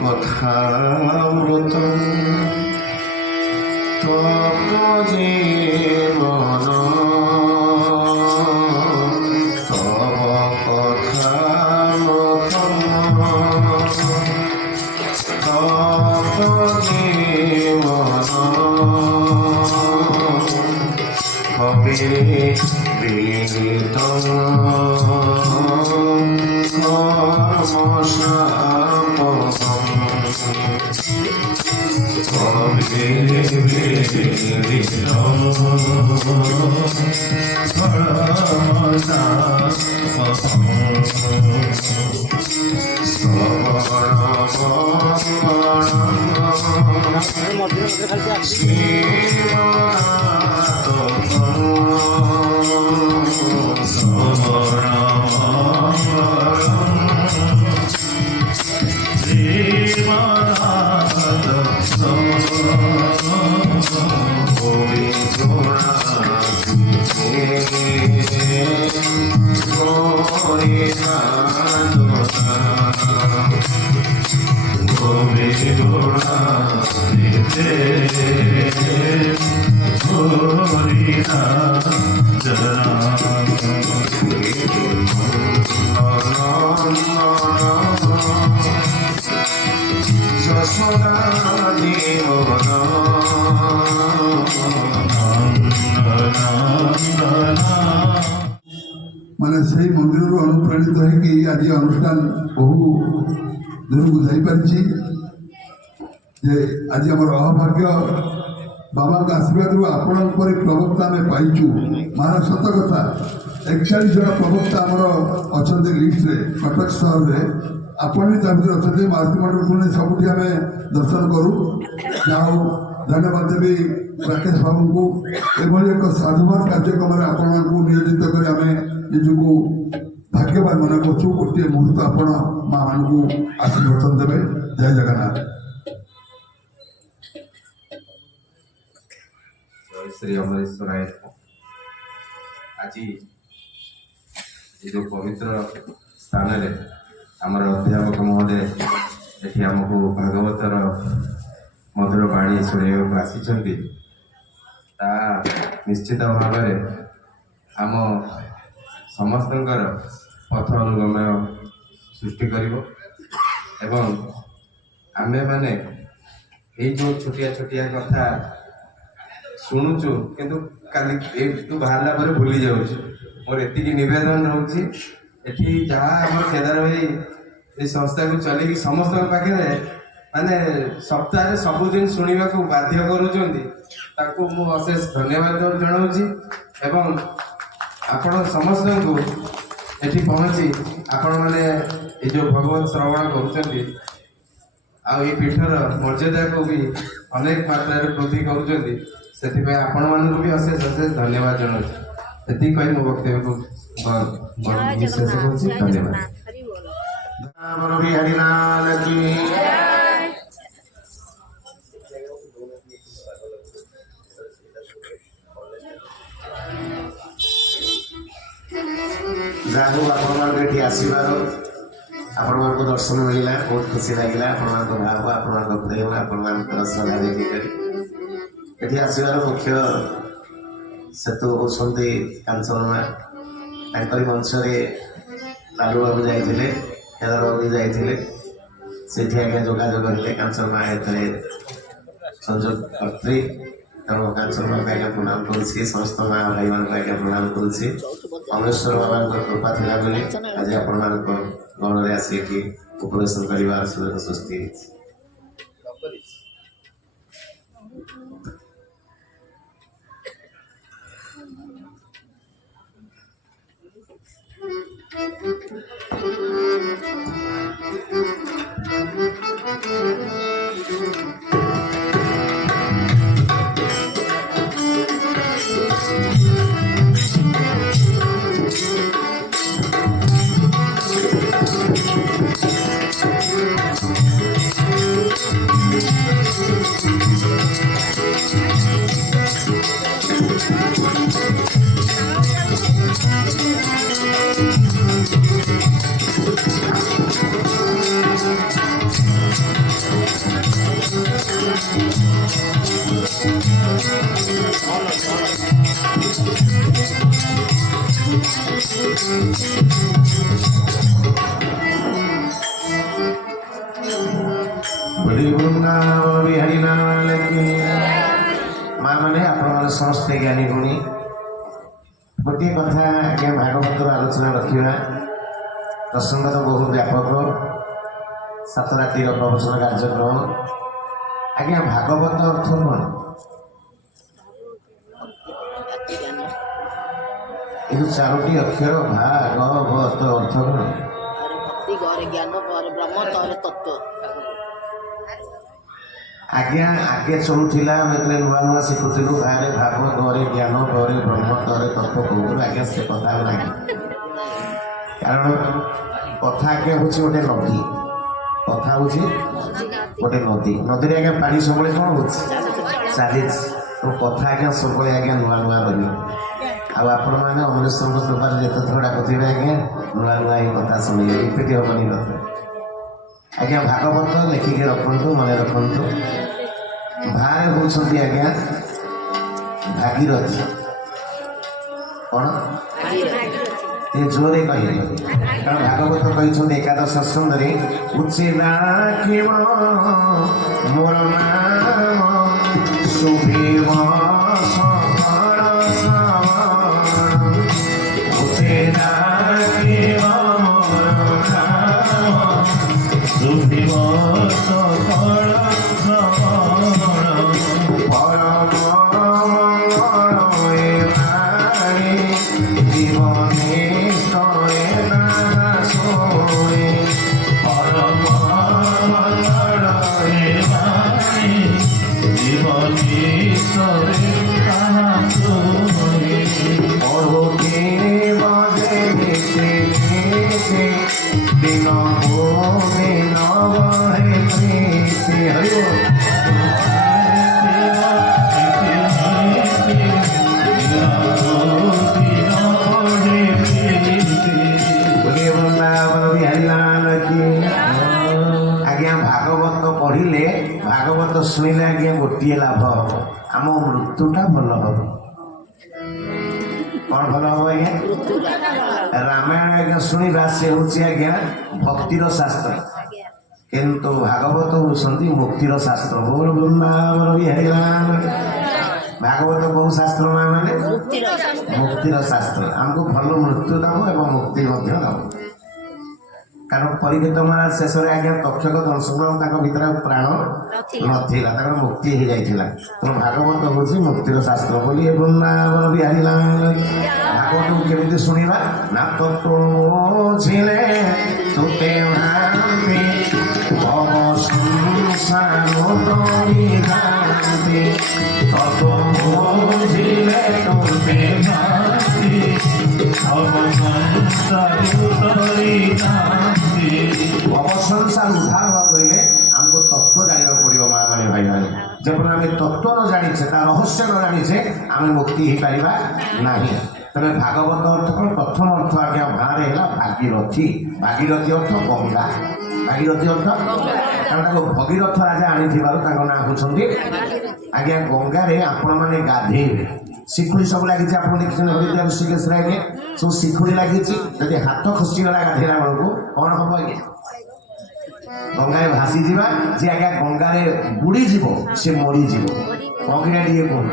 কথামৃত তব জীবন তব কথামৃত তব জীবন কবিরে বিদিত মানে সেই মন্দিরରୁ অনুপ্রাণিত হয়ে আজ অনুষ্ঠান বহু দূরକୁ ଯାଇପାରିଛି যে আজ আমার অভাগ্য বাবাଙ୍କ আশীর্বাদରୁ ଆପଣଙ୍କ ପରି ପ୍ରବକ୍ତା ଆମେ ପାଇଛୁ। ମାର ସତ କଥା 41 ଜଣ ପ୍ରବକ୍ତା ଆମର ଅଛନ୍ତି ଲିଷ୍ଟରେ କଟକ ସହରରେ, ଆପଣ ବି ତା ଭିତରେ ଅଛନ୍ତି। ମାରୁତି ମଣ୍ଡପକୁ ସବୁଠି ଆମେ ଦର୍ଶନ କରୁ। ଯାହା ହଉ ଧନ୍ୟବାଦ ଦେବି ରାକେଶ ବାବୁଙ୍କୁ। ଏଭଳି ଏକ ସାଧୁବାଦ କାର୍ଯ୍ୟକ୍ରମରେ ଆପଣମାନଙ୍କୁ ନିୟୋଜିତ କରି ଆମେ ନିଜକୁ ଭାଗ୍ୟବାନ ମନେ କରୁଛୁ। ଗୋଟିଏ ମୁହୂର୍ତ୍ତ ଆପଣ ମା ମାନଙ୍କୁ ଆଶୀର୍ବାଦ ଦେବେ। ଜୟ ଜଗନ୍ନାଥ। श्री अमरेश्वराय। आज जो पवित्र स्थान आमर अध्यापक महोदय ये आमको भागवतर मधुर बाणी शुणा आसी निश्चित भाव आम समस्त पथ अनुगमय सृष्टि कर आमे माने जो छोटिया छोटिया कथा शुणुचु किंतु काली तू बाहरला पर भूली जाऊँ। मोर एति नवेदन रोचे एठी जहाँ आम केदार भाई ये संस्था को चलिकी समस्त पाखे माने सप्ताह सबुदिन शुणा को बाध्य करूँ अशेष धन्यवाद जनाऊँगी। एवं आपण समस्त को एठी पहुँची आपण मैंने ये जो भगवत श्रवण करुँच ये पीठर मर्यादा को भी अनेक मात्रा वृद्धि करुँच से आपण मानक भी अशेष अशेष धन्यवाद जनाऊँ। ये कही मो वक्तव्य को शेष कर धन्यवाद। जाहू आपठी आसबार आपण दर्शन मिलला बहुत खुशी लगे। आपण भाव आपण प्रेम आपण श्रद्धा देखिए आसबार मुख्य सेतु होती कांचन माँ मंच लालू बाबू जाते केदार बाबू जाते से आगे जोगाजोग है कांचन माँ संजोग कर्त्री तेणु कांचन माँ को आगे प्रणाम करुँची समस्त माँ भाई मान आगे प्रणाम करुँची। अमरेश्वर बाबा कृपा थी आज आपण गण में आसिक उपवेशन करने सुयोग सृष्टि। समस्ते ज्ञानी गुणी गोटे कथा आज्ञा भागवतर आलोचना रखा प्रसंग तो बहुत व्यापक 7 रातिर प्रवचन कार्यक्रम आज्ञा भागवत अर्थ कौन ये 4टी अक्षर भागवत अर्थ कौन ज्ञान ब्रह्म तत्व आज्ञा आगे चलूला नुआ नुआ शिखुलु गाँव भाग गरे ज्ञान गरे ब्रह्म तरे तत्व कहूँ आज्ञा से कथा ना कारण कथा आज्ञा हूँ गोटे नदी कथा हूँ गोटे नदी नदी आज्ञा पानी सब कौन हो चली तो कथा आज्ञा सब आज्ञा नुआ नुआ रही आपण मैंने अमरेश्वर कृपा जिते थर डाकुवे आज्ञा नुआ नुआ ही कथा शुणिए रिपीट हेनी कथा आज्ञा भागवत लिखिकी रखु मन रखु भारे होती आज्ञा भागीरथी कौन ये जोरे कहे कारण भागवत कहते एकादश स्कंद उचिरा मोर नाम शुभिव सकल श्रवण उचिरा मोर नाम शुभिव सकल भागवत शुणिले आज्ञा गोटे लाभ आम मृत्युटा भल हम कौन भल हम आज्ञा रामायण आज्ञा शुणा से हूँ आज्ञा भक्तिर शास्त्र किंतु भागवत होती मुक्तिर शास्त्र बोल वृंदावन बिहारी राम भागवत कौ शास्त्र माने मुक्तिर शास्त्र आमको भल मृत्यु दब एवं मुक्ति दब कारण परीक्षित महाराज शेष में आज्ञा तक्षक दर्शक भीतर प्राण नाला मुक्ति हो जाता तेणु भागवत हूँ मुक्तिर शास्त्र बोली वृंदावन बिहारी भागवत को केमी शुणा ना तो झिले तुते संसार उद्धार हवा कहले आमको तत्व जाना पड़ो माँ मैंने भाई मैंने जब आम तत्व न जाने रहस्य न जाने आम मुक्ति हो पारा ना तेरे भागवत अर्थ कौन प्रथम अर्थ आज्ञा भारे है भागीरथी भागीरथी अर्थ गंगा भागीरथी अर्थ कारण भगीरथ राजा आनी ना होती आज्ञा गंगार आपण मैंने गाधेबे शिखुड़ी सब लगी आप देखते हरिद्वार ऋषिकेश आगे सब शिखुड़ी लगी जब हाथ खसीगला गाधेला बेलू कौन हम आज्ञा गंगा भासी जा जी आज्ञा गंगार बुड़ीज से मरीज कौन टे कौन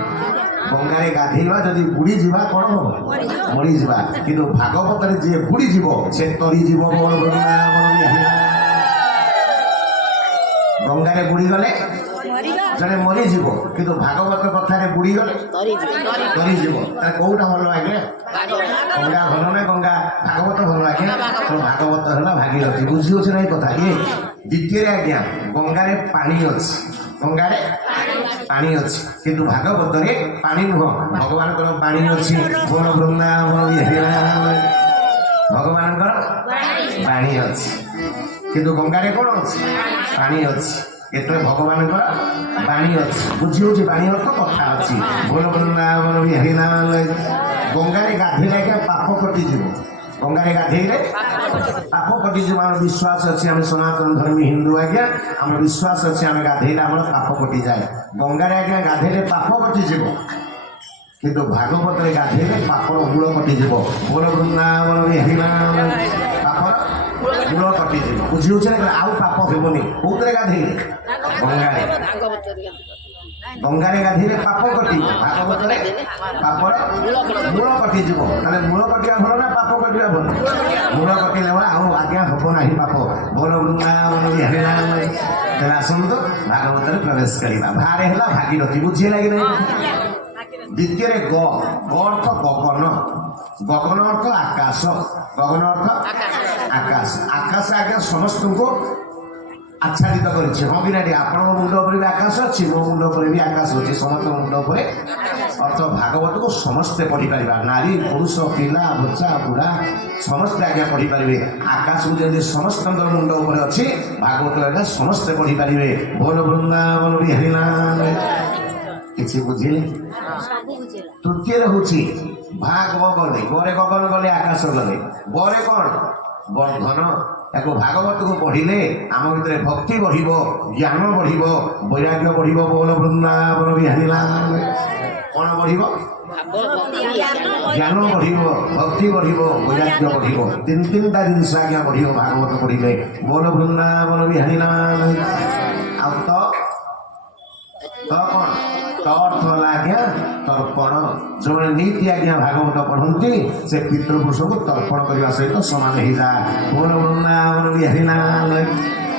गंगार गाधेवा जदि बुड़ीज कौन हम मरीज कि भागवत जी बुड़ीज से तरीज गंगार बुड़ी गले जड़े मरीज कि भागवत कथार बुड़ी गले तरीज कौटा भल आज्ञा गंगा भल ना गंगा भागवत भल आज्ञा तो भागवत है भागीरथी बुझी अच्छे ना कथा ये द्वितीय आज्ञा गंगार पानी अच्छी गंगार पानी अच्छी किंतु भागवत पानी नुह भगवान पानी अच्छी बोल वृंदावन भगवान पानी अच्छी किंतु गंगार कौन अच्छी पानी अच्छी एत भगवान पानी अच्छी बुझी हूँ पानी अर्थ कथा अच्छी बोल वृंदावन गंगार गाधेले क्या पाप कटिज गंगार गाधेले पाप कटिज आम विश्वास अच्छी आम सनातन धर्मी हिंदू आज्ञा आम विश्वास अच्छी आम गाधेले आम पाप कटि जाए गंगार आज्ञा गाधेले पाप कटिज किंतु भागवत गाधेले पापर मूल कटिज बोल वृंदावन पापर मूल कटिज बुझी हूँ आउ पाप हेबनी कौन गाधेले गंगार ଗଙ୍ଗାରେ ଗାଧେଇଲେ ପାପ କଟିବ, ଭାଗବତରେ ପାପର ମୂଳ କଟିଯିବ। ତାହେଲେ ମୂଳ କଟିବା ଭଲ ନା ପାପ କଟିବା ଭଲ? ମୂଳ କଟିଲେ ଆଉ ଆଜ୍ଞା ହବ ନାହିଁ ପାପ। ବୋଲ ବୃନ୍ଦାବନ ବିହାରୀ ନାମ। ତେବେ ଆସନ୍ତୁ ଭାଗବତରେ ପ୍ରବେଶ କରିବା। ଭାରେ ହେଲା ଭାଗୀରଥୀ, ବୁଝିହେଲା କି ନାହିଁ? ଦ୍ୱିତୀୟରେ ଗ ଅର୍ଥ ଗଗନ, ଗଗନ ଅର୍ଥ ଆକାଶ, ଗଗନ ଅର୍ଥ ଆକାଶ। ଆକାଶ ଆଜ୍ଞା ସମସ୍ତଙ୍କୁ ଆଚ୍ଛାଦିତ କରିଛି, ହଁ କି ନାଇଁ? ଆପଣଙ୍କ ମୁଣ୍ଡ ଉପରେ ବି ଆକାଶ ଅଛି, ମୋ ମୁଣ୍ଡ ଉପରେ ବି ଆକାଶ ଅଛି, ସମସ୍ତଙ୍କ ମୁଣ୍ଡ ଉପରେ। ଅର୍ଥ ଭାଗବତକୁ ସମସ୍ତେ ପଢିପାରିବା, ନାରୀ ପୁରୁଷ ପିଲା ବଚ୍ଚା ବୁଢା ସମସ୍ତେ ଆଜ୍ଞା ପଢିପାରିବେ। ଆକାଶକୁ ଯଦି ସମସ୍ତଙ୍କର ମୁଣ୍ଡ ଉପରେ ଅଛି, ଭାଗବତ ଆଜ୍ଞା ସମସ୍ତେ ପଢିପାରିବେ। ବୋଲ ବୃନ୍ଦାବନ ବିହାରୀ ନାମ। କିଛି ବୁଝିଲେ? ତୃତୀୟରେ ହଉଛି ଭାଗ ଗଲେ, ଗରେ ଗଗନ ଗଲେ ଆକାଶ ଗଲେ, ଗରେ କଣ ବର୍ଦ୍ଧନ। ତାକୁ ଭାଗବତକୁ ପଢିଲେ ଆମ ଭିତରେ ଭକ୍ତି ବଢିବ, ଜ୍ଞାନ ବଢିବ, ବୈରାଗ୍ୟ ବଢିବ। ବୋଲ ବୃନ୍ଦାବନ ବିହାରୀ ନାମ। କଣ ବଢିବ? ଜ୍ଞାନ ବଢିବ, ଭକ୍ତି ବଢିବ, ବୈରାଗ୍ୟ ବଢିବ। ତିନିଟା ଜିନିଷ ଆଜ୍ଞା ବଢିବ ଭାଗବତ ପଢିଲେ। ବୋଲ ବୃନ୍ଦାବନ ବିହାରୀ ନାମ। ଆଉ ତ କଣ? ତ ଅର୍ଥ ହେଲା ଆଜ୍ଞା ତର୍ପଣ। ଯେଉଁମାନେ ନୀତି ଆଜ୍ଞା ଭାଗବତ ପଢନ୍ତି ସେ ପିତୃପୁରୁଷକୁ ତର୍ପଣ କରିବା ସହିତ ସମାନ ହେଇଯାଏ। ବୋଲ ବୃନ୍ଦାବନ ବିହାରୀ ନାମ।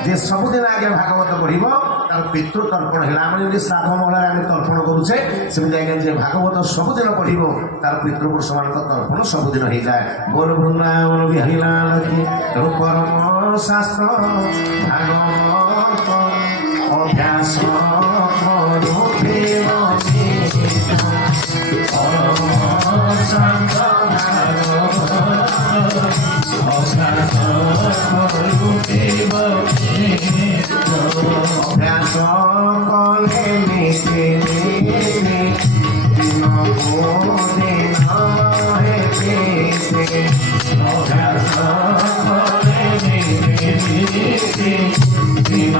ଯେ ସବୁଦିନ ଆଜ୍ଞା ଭାଗବତ ପଢିବ ତାର ପିତୃ ତର୍ପଣ ହେଲା। ଆମେ ଯଦି ଶ୍ରାଦ୍ଧ ମହଳାରେ ଆମେ ତର୍ପଣ କରୁଛେ, ସେମିତି ଆଜ୍ଞା ଯେ ଭାଗବତ ସବୁଦିନ ପଢିବ ତାର ପିତୃପୁରୁଷ ମାନଙ୍କ ତର୍ପଣ ସବୁଦିନ ହେଇଯାଏ। ବୋଲ ବୃନ୍ଦାବନ ବିହାରୀ ନାମ। ତେଣୁ ପରମ ଶାସ୍ତ୍ର ଭାଗବତ ଅଭ୍ୟାସ অভ্যাস কলে মিটে দিন দিন হেতে। অভ্যাস কলে মিটে দিন দিন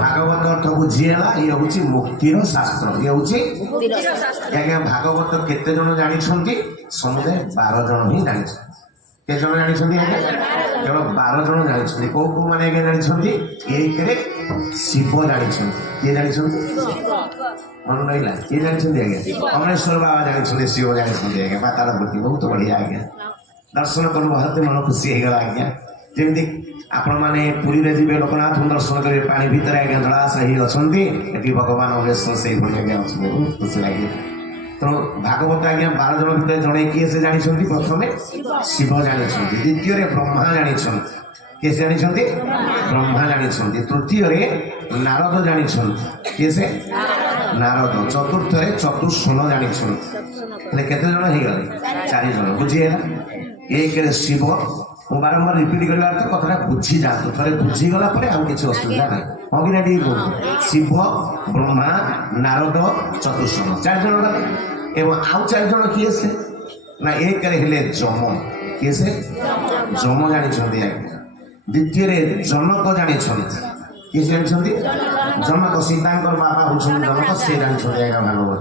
ভাগবତ ଅର୍ଥ ବୁଝିହେଲା। ଇଏ ହଉଛି ମୁକ୍ତିର ଶାସ୍ତ୍ର, ଇଏ ହଉଛି ଆଜ୍ଞା। ଭାଗବତ କେତେ ଜଣ ଜାଣିଛନ୍ତି? ସମୁଦାୟ 12 ଜଣ ହିଁ ଜାଣିଛନ୍ତି। କେତେ ଜଣ ଜାଣିଛନ୍ତି ଆଜ୍ଞା? କେବଳ 12 ଜଣ ଜାଣିଛନ୍ତି। କୋଉ କୋଉ ମାନେ ଆଜ୍ଞା ଜାଣିଛନ୍ତି? ଏକରେ ଶିବ ଜାଣିଛନ୍ତି। କିଏ ଜାଣିଛନ୍ତି? ମନେ ରହିଲା? କିଏ ଜାଣିଛନ୍ତି ଆଜ୍ଞା? ଅମରେଶ୍ୱର ବାବା ଜାଣିଛନ୍ତି, ଶିବ ଜାଣିଛନ୍ତି ଆଜ୍ଞା। ପାତାଳ ଭୂତି ବହୁତ ବଢିଆ ଆଜ୍ଞା। ଦର୍ଶନ କରୁ ବହୁତ ମନ ଖୁସି ହେଇଗଲା ଆଜ୍ଞା। ଯେମିତି ଆପଣମାନେ ପୁରୀରେ ଯିବେ ଲୋକନାଥଙ୍କୁ ଦର୍ଶନ କରିବେ, ପାଣି ଭିତରେ ଆଜ୍ଞା ଜଳାଶୟ ଅଛନ୍ତି, ଏଠି ଭଗବାନ ଅମରେଶ୍ୱର ସେଇଭଳି ଆଜ୍ଞା ଅଛନ୍ତି, ବହୁତ ଖୁସି ଲାଗେ। ତେଣୁ ଭାଗବତ ଆଜ୍ଞା 12 ଜଣ ଭିତରେ ଜଣେ କିଏ ସେ ଜାଣିଛନ୍ତି? ପ୍ରଥମେ ଶିବ ଜାଣିଛନ୍ତି, ଦ୍ୱିତୀୟରେ ବ୍ରହ୍ମା ଜାଣିଛନ୍ତି। କିଏ ସେ ଜାଣିଛନ୍ତି? ବ୍ରହ୍ମା ଜାଣିଛନ୍ତି। ତୃତୀୟରେ ନାରଦ ଜାଣିଛନ୍ତି। କିଏ ସେ? ନାରଦ। ଚତୁର୍ଥରେ ଚତୁଃଶୂନ ଜାଣିଛନ୍ତି। ହେଲେ କେତେ ଜଣ ହେଇଗଲେ? 4 ଜଣ। ବୁଝିହେଲା? ଏକରେ ଶିବ। ମୁଁ ବାରମ୍ବାର ରିପିଟ୍ କରିବାର ତ କଥାଟା ବୁଝି ଯାଆନ୍ତୁ, ଥରେ ବୁଝିଗଲା ପରେ ଆଉ କିଛି ଅସୁବିଧା ନାହିଁ। ହଁ କି ନା? ଟିକେ କୁହନ୍ତୁ। ଶିବ, ବ୍ରହ୍ମା, ନାରଦ, ଚତୁଃଶୂନ 4 ଜଣ ଗଲେ। ଏବଂ ଆଉ 4 ଜଣ କିଏ ସେ? ନା ଏକରେ ହେଲେ ଯମ। କିଏ ସେ? ଯମ ଜାଣିଛନ୍ତି ଆଜ୍ଞା। ଦ୍ୱିତୀୟରେ ଜନକ ଜାଣିଛନ୍ତି। କିଏ ଜାଣିଛନ୍ତି? ଜନକ। ସୀତାଙ୍କର ବାବା ହଉଛନ୍ତି ଜନକ, ସେ ଜାଣିଛନ୍ତି ଆଜ୍ଞା ଭାଗବତ।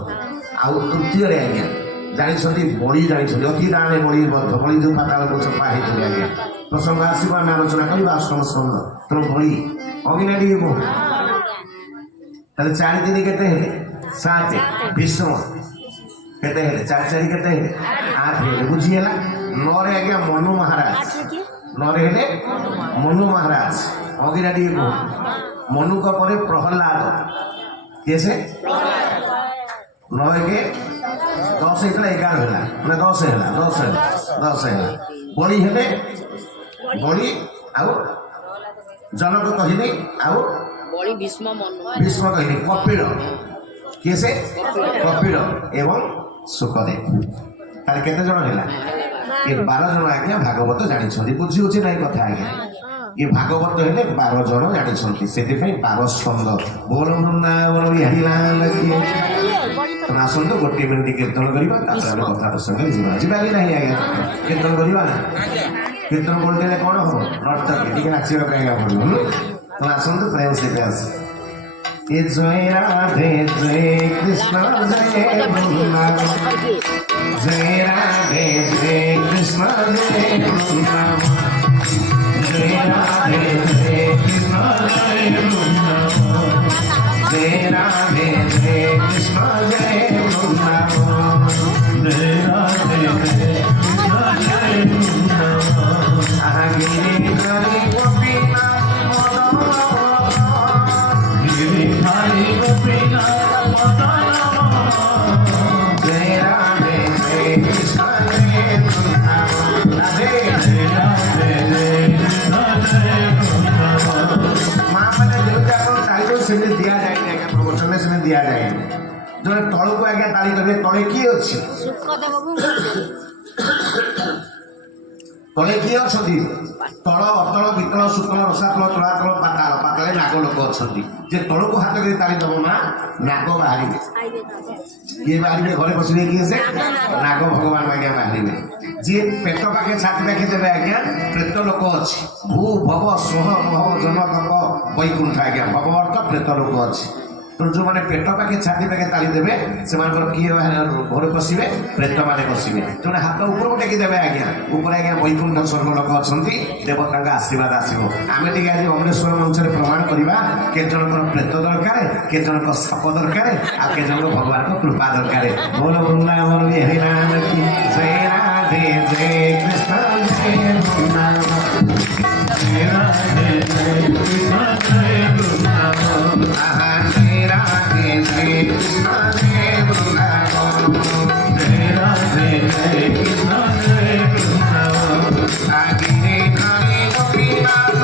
ଆଉ ତୃତୀୟରେ ଆଜ୍ଞା ଜାଣିଛନ୍ତି ବଳି ଜାଣିଛନ୍ତି। ଅତି ଦାଣେ ବଳି ବଦ୍ଧ, ବଳି ଯୋଉ ପାତାଳକୁ ଚପା ହେଇଥିଲେ ଆଜ୍ଞା। ପ୍ରସଙ୍ଗ ଆସିବ, ଆମେ ଆଲୋଚନା କରିବା ଅଷ୍ଟମ ସ୍କନ୍ଧ। ତେଣୁ ବଳି ଅଗିନା ଟିକେ କୁହ। ତାହେଲେ 4 3 କେତେ ହେଲେ? 7। ଭୀଷ୍ମ କେତେ ହେଲେ? 4 4 କେତେ ହେଲେ? 8 ହେଲେ। ବୁଝିହେଲା? 9ରେ ଆଜ୍ଞା ମନୁ ମହାରାଜ। 9ରେ ହେଲେ ମନୁ ମହାରାଜ। ଅଗିନା ଟିକେ କୁହ। ମନୁଙ୍କ ପରେ ପ୍ରହ୍ଲାଦ। କିଏ ସେ? 9 କେ 10 ହେଇଥିଲା, 11 ହେଲା ନା 10 ହେଲା? 10 ହେଲା। ବଳି ହେଲେ ବଳି ଆଉ ଜନକ କହିଲି, ଆଉ ବଳି ଭୀଷ୍ମ ମନୁ ଭୀଷ୍ମ କହିଲି। କପିଳ। କିଏ ସେ? କପିଳ ଏବଂ ଶୁକଦେବ। ତାହେଲେ କେତେ ଜଣ ହେଲା? ଏ 12 ଜଣ ଆଜ୍ଞା ଭାଗବତ ଜାଣିଛନ୍ତି। ବୁଝି ହଉଛି ନାଇଁ କଥା ଆଜ୍ଞା? ଏ ଭାଗବତ ହେଲେ 12 ଜଣ ଜାଣିଛନ୍ତି, ସେଥିପାଇଁ 12 ସ୍କନ୍ଧ। ବୋଲ ବୃନ୍ଦାବନ ବିହାରୀ ନାମ। ଆସନ୍ତୁ ଗୋଟିଏ ମିନିଟ୍ କୀର୍ତ୍ତନ କରିବା, ତାପରେ ଆମେ କଥା ପ୍ରସଙ୍ଗରେ ଯିବା। ଯିବା କି ନାହିଁ ଆଜ୍ଞା? କୀର୍ତ୍ତନ କରିବା ନା? କୀର୍ତ୍ତନ କରିଦେଲେ କଣ ହବ? ନର୍ତ୍ତକୀ ଟିକେ ନାଚିବା ପାଇଁ ପଡ଼ିବ। ତ ଆସନ୍ତୁ ପ୍ରେମ ସେଠି ଆସ। ଏ ଜୟ ରାଧେ ଜୟ କୃଷ୍ଣ ଜୟ ବୃନ୍ଦାବନ, ଜୟ ରାଧେ ଜୟ କୃଷ୍ଣ ଜୟ ବୃନ୍ଦାବନ। ଜଣେ ତଳକୁ ଆଜ୍ଞା ତାଳି କରିବେ, ତଳେ କିଏ ଅଛି? ସୁଖଦେବ ବାବୁ ତଳେ କିଏ ଅଛନ୍ତି? ତଳ, ଅତଳ, ବିତଳ, ସୁତଳ, ରସାତଳ, ତଳାତଳ, ପାତାଳ। ପାତାଳେ ନାଗ ଲୋକ ଅଛନ୍ତି। ଯେ ତଳକୁ ହାତ କରି ତାଳି ଦବ ନା, ନାଗ ବାହାରିବେ। ଆଇବେ ତାପରେ। କିଏ ବାହାରିବେ? ଘରେ ବସିବେ କିଏ? ସେ ନାଗ ଭଗବାନ ଆଜ୍ଞା ବାହାରିବେ। ଯିଏ ପେଟ ପାଖେ ଛାତି ପାଖେ ଦେବେ ଆଜ୍ଞା, ପ୍ରେତ ଲୋକ ଅଛି। ଭୂ ଭବ ସ୍ୱହ ମହ ଜନ କପ ବୈକୁଣ୍ଠ ଆଜ୍ଞା, ଭବ ଅର୍ଥ ପ୍ରେତ ଲୋକ ଅଛି। ତେଣୁ ଯେଉଁମାନେ ପେଟ ପାଖେ ଛାତି ପାଖେ ତାଳି ଦେବେ ସେମାନଙ୍କର କିଏ ଘରେ ପଶିବେ? ପ୍ରେତମାନେ ପଶିବେ। ଜଣେ ହାତ ଉପରକୁ ଟେକି ଦେବେ ଆଜ୍ଞା, ଉପରେ ଆଜ୍ଞା ବୈକୁଣ୍ଠ ସ୍ୱର୍ଗ ଲୋକ ଅଛନ୍ତି, ଦେବତାଙ୍କ ଆଶୀର୍ବାଦ ଆସିବ। ଆମେ ଟିକେ ଆଜି ଅମରେଶ୍ୱର ମଞ୍ଚରେ ପ୍ରମାଣ କରିବା କେତେ ଜଣଙ୍କର ପ୍ରେତ ଦରକାର, କେତେ ଜଣଙ୍କ ସାପ ଦରକାର, ଆଉ କେତେ ଜଣଙ୍କ ଭଗବାନଙ୍କ କୃପା ଦରକାର। ବୋଲ ବୃନ୍ଦାବନ ବିହାରୀ ନାମ କି ଜୟ ରାଧେ ଜୟ କୃଷ୍ଣ ଜୟ ବୃନ୍ଦାବନ ଜୟ ରାଧେ ଜୟ କୃଷ୍ଣ ଜୟ ବୃନ୍ଦାବନ ଜୟ राधे जय कृष्ण जय वृंदावन जय राधे जय कृष्ण जय वृंदावन आगे धारी गोपीनाथ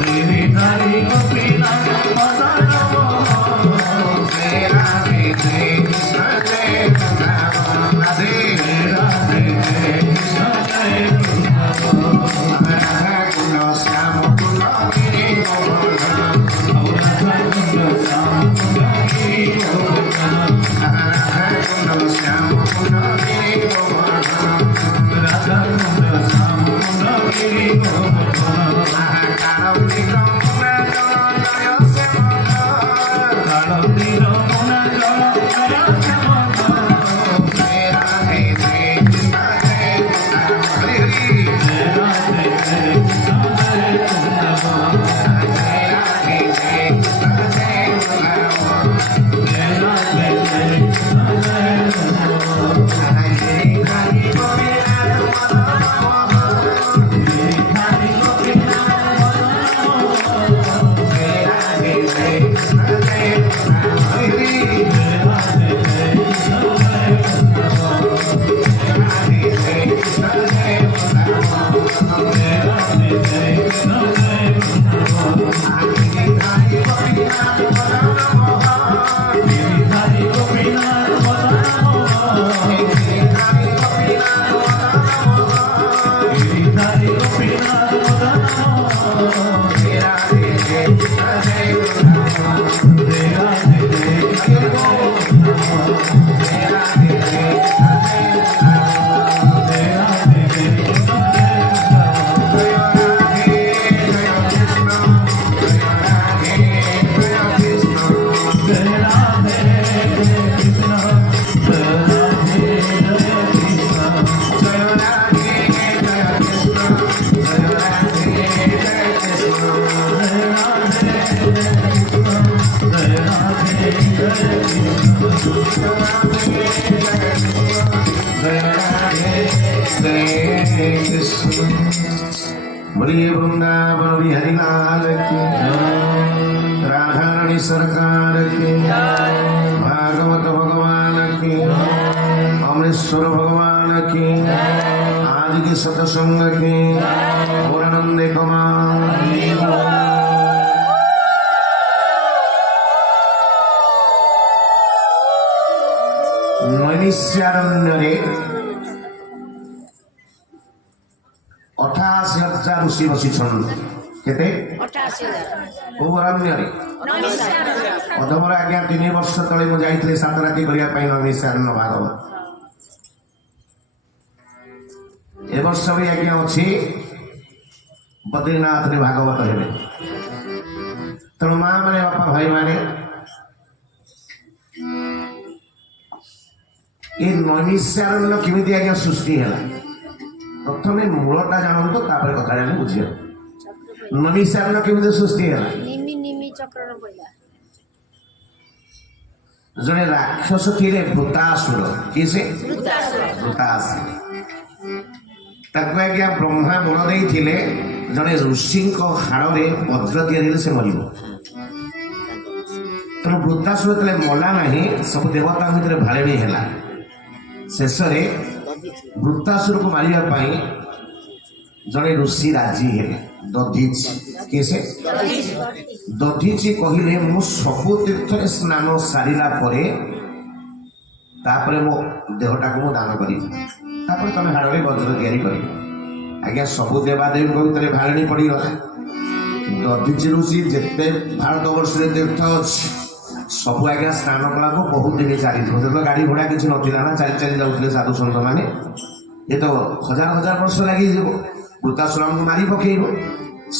तेरे धारी गोपीनाथ जय राधे जय कृष्ण जय वृंदावन राधे राधे जय कृष्ण जय वृंदावन राधा कुंड श्याम कुंड गिरि गोवर्धन बोलिए वृंदावन बिहारी लाल की, राधा रानी सरकार की, भागवत भगवान की, अमरेश्वर भगवान की, आज की सत्संग की, पूर्णानंद कुमार नैमिषारण्य 88,000 ऋषि बसिछन् केते 88,000 ओ अरण्य अधमर आज्ञा 3 वर्ष तले मु जाइथिले 7 राति करिया पई नैमिषारण्य भागवत ए वर्ष भी आज्ञा अछि बद्रीनाथ रे भागवत हेबे तेणु माँ माने बापा भाई माने ये नैमिषारण्य केमिति आज्ञा सृष्टि हैला प्रथमे मूलटा जानतो तापर कथा जाने बुझियो नैमिषारण्य केमिति सृष्टि हैला निमि निमि चक्र पइला जने राक्षस थिले भूतासुर किसे भूतासुर ताको आज्ञा ब्रह्मा बल देइथिले जने ऋषिंक हाड़े वज्र दिया से मरिब तेणु वृद्धासुर तले मला नाही सब देवता भितर भालेणी हैला शेष वृत्तासुर को मारिया जड़े ऋषि राजी है ଦଧିଚି କିଏ ସେ ଦଧିଚି କହିଲେ ମୁଁ ସବୁ ତୀର୍ଥରେ ସ୍ନାନ ସାରିଲା ପରେ ତାପରେ ମୋ ଦେହଟାକୁ ମୁଁ ଦାନ କରିବି ତାପରେ ତମେ ହାଡ଼ରେ ବଜ୍ର ତିଆରି କରିବ ଆଜ୍ଞା ସବୁ ଦେବାଦେବୀଙ୍କ ଭିତରେ ଭାଳେଣି ପଡ଼ିଗଲା ଦଧିଚି ଋଷି ଯେତେ ଭାରତ ବର୍ଷରେ ତୀର୍ଥ ଅଛି ସବୁ ଆଜ୍ଞା ସ୍ନାନ କଳାକୁ ବହୁତ ଦିନ ଚାଲିଥିବ ଯେତେବେଳେ ଗାଡ଼ି ଘୋଡ଼ା କିଛି ନଥିଲା ନା ଚାଲି ଚାଲି ଯାଉଥିଲେ ସାଧୁ ସନ୍ଥ ମାନେ ଏ ତ ହଜାର ହଜାର ବର୍ଷ ଲାଗିଯିବ ବୃତାସୁରଙ୍କୁ ମାରି ପକେଇବ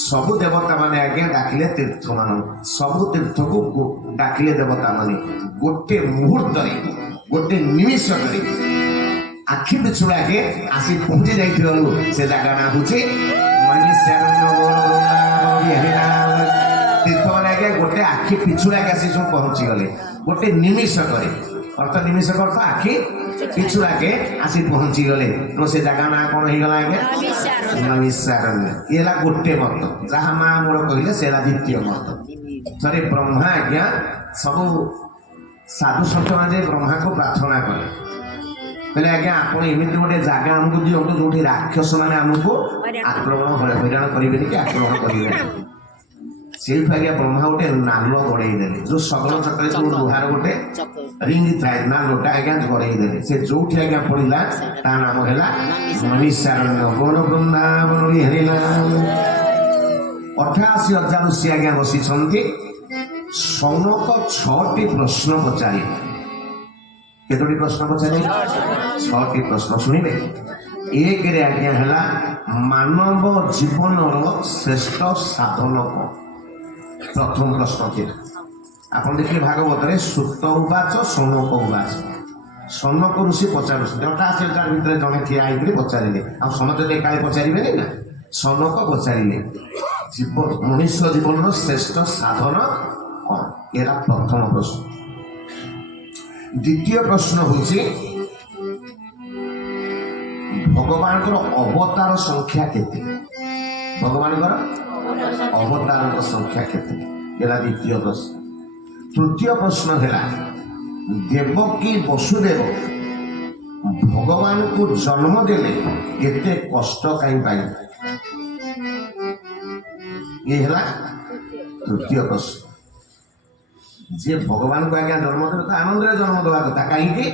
ସବୁ ଦେବତା ମାନେ ଆଜ୍ଞା ଡାକିଲେ ତୀର୍ଥ ମାନଙ୍କୁ ସବୁ ତୀର୍ଥକୁ ଡାକିଲେ ଦେବତା ମାନେ ଗୋଟେ ମୁହୂର୍ତ୍ତରେ ଗୋଟେ ନିମିଷରେ ଆଖି ପିଛୁଳାକେ ଆସି ପହଞ୍ଚି ଯାଇଥିବାରୁ ସେ ଜାଗା ନାଁ ହଉଛି ତୀର୍ଥମାନେ ଆଜ୍ଞା ଗୋଟେ ଆଖି ପିଛୁଳାକେ ଆସି ସବୁ ପହଞ୍ଚିଗଲେ ଗୋଟେ ନିମିଷ କରେ ଅର୍ଥ ନିମିଷ ଅର୍ଥ ଆଖି ପିଛୁଳାକେ ଆସି ପହଞ୍ଚିଗଲେ ତ ସେ ଜାଗା ନାଁ କ'ଣ ହେଇଗଲା ଆଜ୍ଞା ନୈମିଷାରଣ୍ୟ ଇଏ ହେଲା ଗୋଟେ ମତ ଯାହା ମା ମୋର କହିଲେ ସେ ହେଲା ଦ୍ୱିତୀୟ ମତ ଥରେ ବ୍ରହ୍ମା ଆଜ୍ଞା ସବୁ ସାଧୁ ସନ୍ଥମାନେ ବ୍ରହ୍ମାଙ୍କୁ ପ୍ରାର୍ଥନା କଲେ କହିଲେ ଆଜ୍ଞା ଆପଣ ଏମିତି ଗୋଟେ ଜାଗା ଆମକୁ ଦିଅନ୍ତୁ ଯୋଉଠି ରାକ୍ଷସ ମାନେ ଆମକୁ ଆକ୍ରମଣ ହଇରାଣ କରିବେନି କି ଆକ୍ରମଣ କରିବେନି ସେଇଠୁ ଆଜ୍ଞା ବ୍ରହ୍ମା ଗୋଟେ ନାଲ ଗଡ଼େଇ ଦେଲେ ଯୋଉ ଶଗନ ଚକ୍ରରେ ଯୋଉ ଲୁହାର ଗୋଟେ ରିଙ୍ଗ ଥାଏ ନାଲଟା ଆଜ୍ଞା ଗଡ଼େଇ ଦେଲେ ସେ ଯୋଉଠି ଆଜ୍ଞା ପଡ଼ିଲା ତା ନାମ ହେଲା ନୈମିଷାରଣ୍ୟ ବନ ବୃନ୍ଦାବନ ବିହାରିଲା 88,000 ଋଷି ଆଜ୍ଞା ବସିଛନ୍ତି ସୌନକ 6ଟି ପ୍ରଶ୍ନ ପଚାରିଲେ କେତୋଟି ପ୍ରଶ୍ନ ପଚାରିଲେ 6ଟି ପ୍ରଶ୍ନ ଶୁଣିବେ ଏକରେ ଆଜ୍ଞା ହେଲା ମାନବ ଜୀବନର ଶ୍ରେଷ୍ଠ ସାଧନ କ'ଣ ପ୍ରଥମ ପ୍ରଶ୍ନ ଥିଲା ଆପଣ ଦେଖିଲେ ଭାଗବତରେ ସୁତ ଉବାଚ ସୌନକ ଉବାଚ ସୌନକ ଋଷି ପଚାରୁଛନ୍ତି 88,000 ଭିତରେ ଜଣେ ଠିଆ ହେଇକରି ପଚାରିଲେ ଆଉ ସମସ୍ତେ ତ ଏକାଳେ ପଚାରିବେନି ନା ସୌନକ ପଚାରିଲେ ମଣିଷ ଜୀବନର ଶ୍ରେଷ୍ଠ ସାଧନ କ'ଣ ଏରା ପ୍ରଥମ ପ୍ରଶ୍ନ ଦ୍ୱିତୀୟ ପ୍ରଶ୍ନ ହେଉଛି ଭଗବାନଙ୍କର ଅବତାର ସଂଖ୍ୟା କେତେ ଭଗବାନଙ୍କର ଅବତାରଙ୍କ ସଂଖ୍ୟା କେତେ ହେଲା ଦ୍ୱିତୀୟ ପ୍ରଶ୍ନ ତୃତୀୟ ପ୍ରଶ୍ନ ହେଲା ଦେବକୀ ବସୁଦେବ ଭଗବାନଙ୍କୁ ଜନ୍ମ ଦେଲେ ଏତେ କଷ୍ଟ କାହିଁ ପାଇଲେ ଇଏ ହେଲା ତୃତୀୟ ପ୍ରଶ୍ନ ଯିଏ ଭଗବାନଙ୍କୁ ଆଜ୍ଞା ଜନ୍ମ ଦେଲେ ତ ଆନନ୍ଦରେ ଜନ୍ମ ଦେବା କଥା କାହିଁକି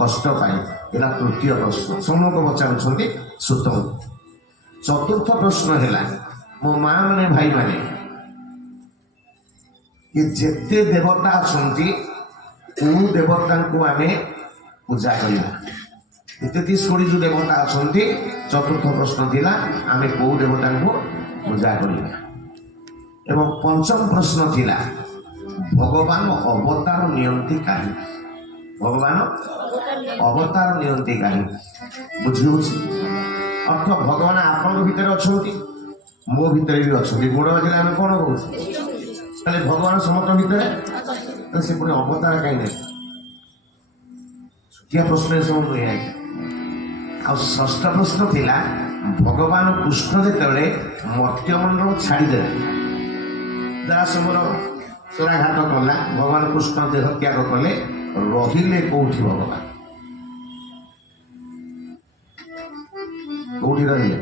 କଷ୍ଟ ପାଇ ହେଲା ତୃତୀୟ ପ୍ରଶ୍ନ ସୌନକ ପଚାରୁଛନ୍ତି ସୁତଙ୍କୁ ଚତୁର୍ଥ ପ୍ରଶ୍ନ ହେଲା ମୋ ମା ମାନେ ଭାଇ ମାନେ ଯେତେ ଦେବତା ଅଛନ୍ତି କୋଉ ଦେବତାଙ୍କୁ ଆମେ ପୂଜା କରିବା ଏତେ 30 ଯୋଉ ଦେବତା ଅଛନ୍ତି ଚତୁର୍ଥ ପ୍ରଶ୍ନ ଥିଲା ଆମେ କୋଉ ଦେବତାଙ୍କୁ ପୂଜା କରିବା ଏବଂ ପଞ୍ଚମ ପ୍ରଶ୍ନ ଥିଲା ଭଗବାନ ଅବତାର ନିଅନ୍ତି କାହିଁକି ଭଗବାନ ଅବତାର ନିଅନ୍ତି କାହିଁକି ବୁଝି ହଉଛି ଅର୍ଥ ଭଗବାନ ଆପଣଙ୍କ ଭିତରେ ଅଛନ୍ତି ମୋ ଭିତରେ ବି ଅଛନ୍ତି ଗୋଡ଼ ବାଜିଲେ ଆମେ କ'ଣ କହୁଛୁ ତାହେଲେ ଭଗବାନ ସମସ୍ତଙ୍କ ଭିତରେ ସେ ପୁଣି ଅବତାର କାହିଁ ନେବେ ଛୋଟିଆ ପ୍ରଶ୍ନ ଏସବୁ ନୁହେଁ ଆଜ୍ଞା ଆଉ ଷଷ୍ଠ ପ୍ରଶ୍ନ ଥିଲା ଭଗବାନ କୃଷ୍ଣ ଯେତେବେଳେ ମର୍ତ୍ତ୍ୟମଣ୍ଡଳ ଛାଡ଼ିଦେଲେ ଯାହା ସମୟର ସୁରାଘାତ କଲା ଭଗବାନ କୃଷ୍ଣ ଦେହ ତ୍ୟାଗ କଲେ ରହିଲେ କୋଉଠି ଭଗବାନ କୋଉଠି ରହିଲେ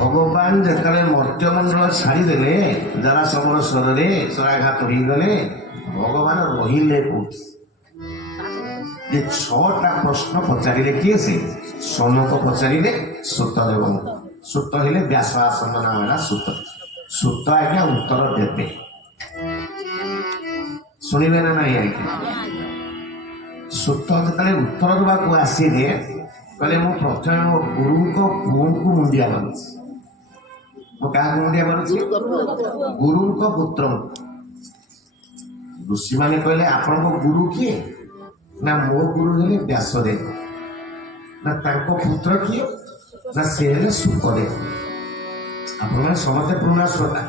ଭଗବାନ ଯେତେବେଳେ ମର୍ତ୍ତ୍ୟମଣ୍ଡଳ ଛାଡ଼ିଦେଲେ ଯାରା ସମର ସ୍ୱରରେ ସୁରାଘାତ ହେଇଗଲେ ଭଗବାନ ରହିଲେ କୋଉଠି ଯେ 6ଟା ପ୍ରଶ୍ନ ପଚାରିଲେ କିଏ ସେ ସୌନକ ପଚାରିଲେ ସୁତଦେବଙ୍କୁ ସୁତ ହେଲେ ବ୍ୟାସ ଆସନ ନାମ ହେଲା ସୁତ ସୁତ ଆଜ୍ଞା ଉତ୍ତର ଦେବେ ଶୁଣିବେ ନା ନାଇଁ ଆଜ୍ଞା ସୁତ ଯେତେବେଳେ ଉତ୍ତର ଦେବାକୁ ଆସିଲେ କହିଲେ ମୁଁ ପ୍ରଥମେ ମୋ ଗୁରୁଙ୍କ ପୁଅଙ୍କୁ ମୁଣ୍ଡିଆ ମାରୁଛି ମୁଁ କାହାକୁ ମୁଣ୍ଡିଆ ମାରୁଛି ଗୁରୁଙ୍କ ପୁତ୍ରଙ୍କୁ ଋଷିମାନେ କହିଲେ ଆପଣଙ୍କ ଗୁରୁ କିଏ ନା ମୋ ଗୁରୁ ହେଲେ ବ୍ୟାସଦେବ ନା ତାଙ୍କ ପୁତ୍ର କିଏ ନା ସେ ହେଲେ ଶୁକଦେବ ଆପଣମାନେ ସମସ୍ତେ ପୁରୁଣା ଶ୍ରୋତା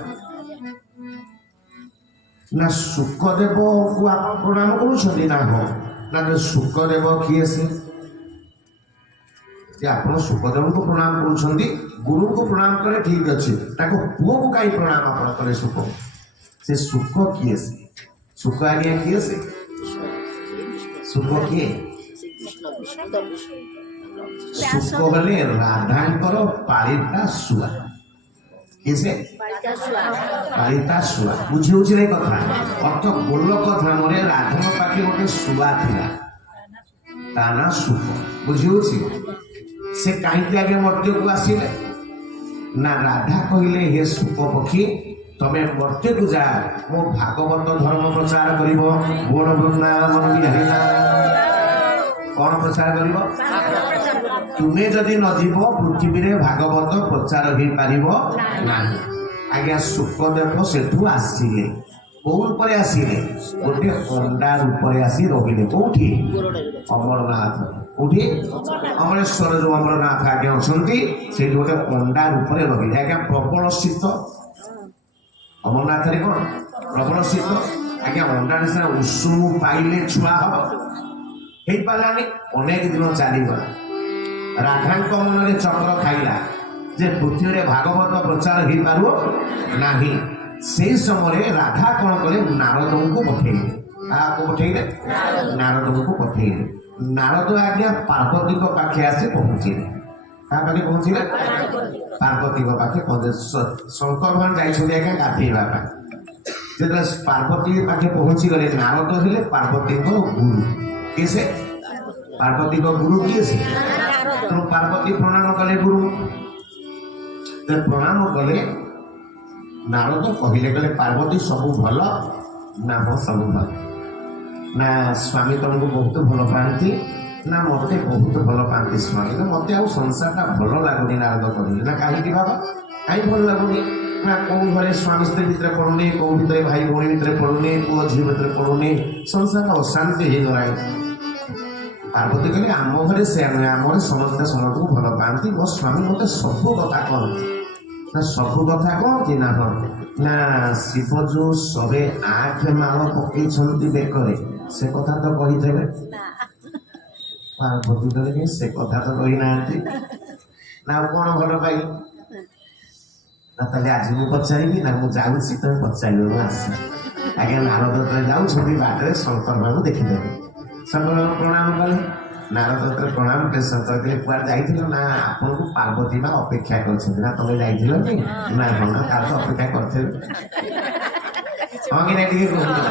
ନା ଶୁକଦେବଙ୍କୁ ଆପଣ ପ୍ରଣାମ କରୁଛନ୍ତି ନା ହଁ ନା ଶୁକଦେବ କିଏ ସେ ଆପଣ ଶୁକଦେବଙ୍କୁ ପ୍ରଣାମ କରୁଛନ୍ତି ଗୁରୁଙ୍କୁ ପ୍ରଣାମ କଲେ ଠିକ ଅଛି ତାଙ୍କ ପୁଅକୁ କାହିଁ ପ୍ରଣାମ ଆପଣ କଲେ ଶୁକ ସେ ଶୁକ କିଏ ସେ ଶୁକ ଆଜ୍ଞା କିଏ ସେ ଶୁକ କିଏ ଶୁକ ହେଲେ ରାଧାଙ୍କର ପାଳିତା ଶୁଆ କିସେ ପାଳିତା ଶୁଆ ବୁଝି ହଉଛି ନାଇଁ କଥା ଅର୍ଥ ଗୋଲକ ଧାମରେ ରାଧାଙ୍କ ପାଖେ ଗୋଟେ ଶୁଆ ଥିଲା ତା ନା ଶୁକ ବୁଝି ହଉଛି ସେ କାହିଁକି ଆଗେ ମର୍ତ୍ତ୍ୟକୁ ଆସିଲେ ନା ରାଧା କହିଲେ ହେ ଶୁକ ପକ୍ଷୀ ତମେ ମର୍ତ୍ତ୍ୟକୁ ଯା ମୋ ଭାଗବତ ଧର୍ମ ପ୍ରଚାର କରିବ ବୋଲ ବୃନ୍ଦାବନ ବିହାରୀ କଣ ପ୍ରଚାର କରିବ ତୁମେ ଯଦି ନ ଯିବ ପୃଥିବୀରେ ଭାଗବତ ପ୍ରଚାର ହେଇପାରିବ ନାହିଁ ଆଜ୍ଞା ଶୁକଦେବ ସେଠୁ ଆସିଲେ କୋଉ ରୂପରେ ଆସିଲେ ଗୋଟେ ଅଣ୍ଡା ରୂପରେ ଆସି ରହିଲେ କୋଉଠି ଅମରନାଥ କୋଉଠି ଅମରେଶ୍ୱର ଯୋଉ ଅମରନାଥ ଆଜ୍ଞା ଅଛନ୍ତି ସେଇଠି ଗୋଟେ ଅଣ୍ଡା ରୂପରେ ରହିଲେ ଆଜ୍ଞା ପ୍ରବଳ ଶୀତ ଅମରନାଥରେ କଣ ପ୍ରବଳ ଶୀତ ଆଜ୍ଞା ଅଣ୍ଡାରେ ସିନା ଉଷୁମ ପାଇଲେ ଛୁଆ ହବ ହେଇପାରିଲାନି ଅନେକ ଦିନ ଚାଲିଗଲା ରାଧାଙ୍କ ମନରେ ଚକ୍ର ଖାଇଲା ଯେ ପୃଥିବୀରେ ଭାଗବତ ପ୍ରଚାର ହେଇପାରୁ ନାହିଁ ସେଇ ସମୟରେ ରାଧା କଣ କଲେ ନାରଦଙ୍କୁ ପଠେଇଲେ କାହାକୁ ପଠେଇଲେ ନାରଦଙ୍କୁ ପଠେଇଲେ ନାରଦ ଆଜ୍ଞା ପାର୍ବତୀଙ୍କ ପାଖେ ଆସି ପହଞ୍ଚିଲେ କାହା ପାଖେ ପହଞ୍ଚିଲେ ପାର୍ବତୀଙ୍କ ପାଖେ ପହଞ୍ଚିଲେ ଶଙ୍କର ଭଗବାନ ଯାଇଛନ୍ତି ଆଜ୍ଞା ଗାଧେଇବା ପାଇଁ ଯେତେବେଳେ ପାର୍ବତୀ ପାଖେ ପହଞ୍ଚି ଗଲେ ନାରଦ ହେଲେ ପାର୍ବତୀଙ୍କ ଗୁରୁ କିଏ ସେ ପାର୍ବତୀଙ୍କ ଗୁରୁ କିଏ ସେ ତେଣୁ ପାର୍ବତୀ ପ୍ରଣାମ କଲେ ଗୁରୁ ପ୍ରଣାମ କଲେ ନାରଦ କହିଲେ କହିଲେ ପାର୍ବତୀ ସବୁ ଭଲ ନା ହଁ ସବୁ ଭଲ ନା ସ୍ୱାମୀ ତମକୁ ବହୁତ ଭଲ ପାଆନ୍ତି ନା ମତେ ବହୁତ ଭଲ ପାଆନ୍ତି ସ୍ୱାମୀ ମତେ ଆଉ ସଂସାରଟା ଭଲ ଲାଗୁନି ନାରଦ କହିଲେ ନା କାହିଁକି ବାବା କାହିଁକି ଭଲ ଲାଗୁନି ନା କୋଉ ଘରେ ସ୍ୱାମୀ ସ୍ତ୍ରୀ ଭିତରେ ପଡୁନି କୋଉ ଭିତରେ ଭାଇ ଭଉଣୀ ଭିତରେ ପଡୁନି ପୁଅ ଝିଅ ଭିତରେ ପଡୁନି ସଂସାରଟା ଅଶାନ୍ତି ହେଇଗଲାଣି ପାର୍ବତୀ କହିଲେ ଆମ ଘରେ ସେୟା ନୁହେଁ ଆମର ସମସ୍ତେ ସମସ୍ତଙ୍କୁ ଭଲ ପାଆନ୍ତି ମୋ ସ୍ୱାମୀ ମତେ ସବୁ କଥା କହନ୍ତି ନା ସବୁ କଥା କହନ୍ତି ନା କଣ ନା ଶିବ ଯୋଉ 108 ମାଳ ପକେଇଛନ୍ତି ବେକରେ ସେ କଥା ତ କହିଦେବେ ପାର୍ବତୀ କହିଲେ ସେ କଥା ତ କହିନାହାନ୍ତି ନା ଆଉ କଣ ଭଲ ପାଇ ନା ତାହେଲେ ଆଜି ମୁଁ ପଚାରିବି ନା ମୁଁ ଯାଉଛି ତମେ ପଚାରିବ ମୁଁ ଆସ ଆଜ୍ଞା ନାରଦ ଯେତେବେଳେ ଯାଉଛନ୍ତି ବାଟରେ ଶଙ୍କର ବାବୁ ଦେଖିଦେବେ ଶଙ୍କର ବାବୁ ପ୍ରଣାମ କଲେ ନାରଦ ପ୍ରଣାମ କଲେ ଶଙ୍କର କହିଲେ କୁଆଡେ ଯାଇଥିଲ ନା ଆପଣଙ୍କୁ ପାର୍ବତୀ ମା ଅପେକ୍ଷା କରିଛନ୍ତି ନା ତମେ ଯାଇଥିଲ କି ନା କଣ ତାର ତ ଅପେକ୍ଷା କରିଥିବେ ହଁ କି ନା ଟିକେ କୁହନ୍ତୁ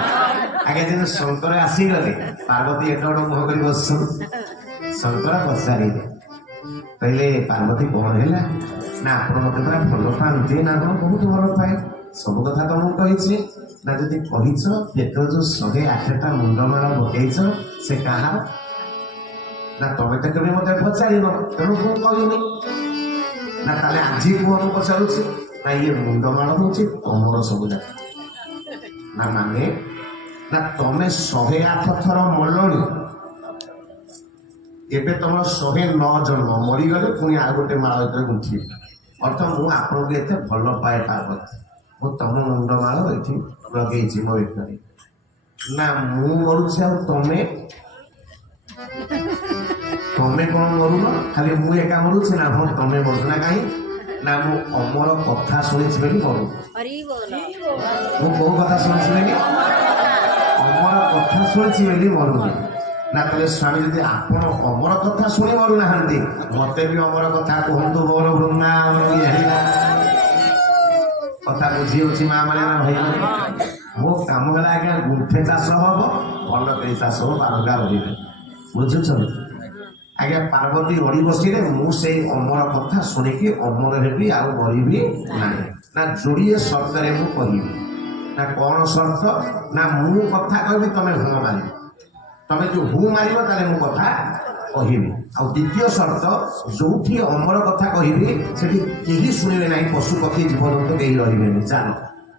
ଆଜ୍ଞା ଯେହେତୁ ଶଙ୍କର ଆସିଗଲେ ପାର୍ବତୀ ଏତେ ବଡ ମୁହଁ କରି ବସୁଛନ୍ତି ଶଙ୍କର ପଚାରିଲେ କହିଲେ ପାର୍ବତୀ କଣ ହେଲା ନା ଆପଣ ମତେ ପୁରା ଭଲ ପାଆନ୍ତି ନା ଆପଣ ବହୁତ ଭଲ ପାଏ ସବୁ କଥା ତ ମୁଁ କହିଛି ନା ଯଦି କହିଛ ପେଟର ଯୋଉ 108ଟା ମୁଣ୍ଡମାଳ ପକେଇଛ ସେ କାହାର ନା ତମେ ତ କେବେ ମତେ ପଚାରିବ ତେଣୁ ମୁଁ କହିନି ନା ତାହେଲେ ଆଜି କୁହ ମୁଁ ପଚାରୁଛି ନା ଇଏ ମୁଣ୍ଡମାଳ ହଉଛି ତମର ସବୁ ଯାକ ନା ମାନେ ନା ତମେ 108 ଥର ମଲଣି ଏବେ ତମର 109 ଜନ୍ମ ମରିଗଲେ ପୁଣି ଆଉ ଗୋଟେ ମାଳ ଭିତରେ ଗୁନ୍ଥିବେ ଅର୍ଥ ମୁଁ ଆପଣଙ୍କୁ ଏତେ ଭଲ ପାଏ ପାର୍ବତୀ ମୁଁ ତମ ମୁଣ୍ଡମାଳ ଏଠି ଲଗେଇଛି ମୋ ଭିତରେ ନା ମୁଁ ମରୁଛି ଆଉ ତମେ କଣ ମରୁନ ଖାଲି ମୁଁ ଏକା ମରୁଛି ନା ହଁ ତମେ ମରୁଛ ନା କାହିଁ ନା ମୁଁ ଅମର କଥା ଶୁଣିଛି ବୋଲି ମରୁ ମୁଁ କୋଉ କଥା ଶୁଣିଛି ବୋଲି ଅମର କଥା ଶୁଣିଛି ବୋଲି ମରୁନି ନା ତାହେଲେ ସ୍ୱାମୀ ଯଦି ଆପଣ ଅମର କଥା ଶୁଣି ମରୁନାହାନ୍ତି ମତେ ବି ଅମର କଥା କୁହନ୍ତୁ ମୋର ବୃନ୍ଦାବନ କଥା ବୁଝି ହଉଛି ମା ମାନେ ନା ଭାଇ ମୋ କାମ ହେଲା ଆଜ୍ଞା ଗୁଣ୍ଠେ ଚାଷ ହବ ଭଲ କରି ଚାଷ ହବ ବାରଙ୍ଗା ରହିବେ ବୁଝୁଛନ୍ତି ଆଜ୍ଞା ପାର୍ବତୀ ଅଡ଼ି ବସିଲେ ମୁଁ ସେଇ ଅମର କଥା ଶୁଣିକି ଅମର ହେବି ଆଉ ମରିବି ନାହିଁ ନା ଯୋଡ଼ିଏ ସର୍ତ୍ତରେ ମୁଁ କହିବି ନା କଣ ସର୍ତ୍ତ ନା ମୁଁ କଥା କହିବି ତମେ ହୁଁ ମାରିବ ତମେ ଯୋଉ ହୁ ମାରିବ ତାହେଲେ ମୁଁ କଥା କହିବି ଆଉ ଦ୍ୱିତୀୟ ସର୍ତ୍ତ ଯୋଉଠି ଅମର କଥା କହିବି ସେଠି କେହି ଶୁଣିବେ ନାହିଁ ପଶୁ ପକ୍ଷୀ ଜୀବଜନ୍ତୁ କେହି ରହିବେନି ଚାଲ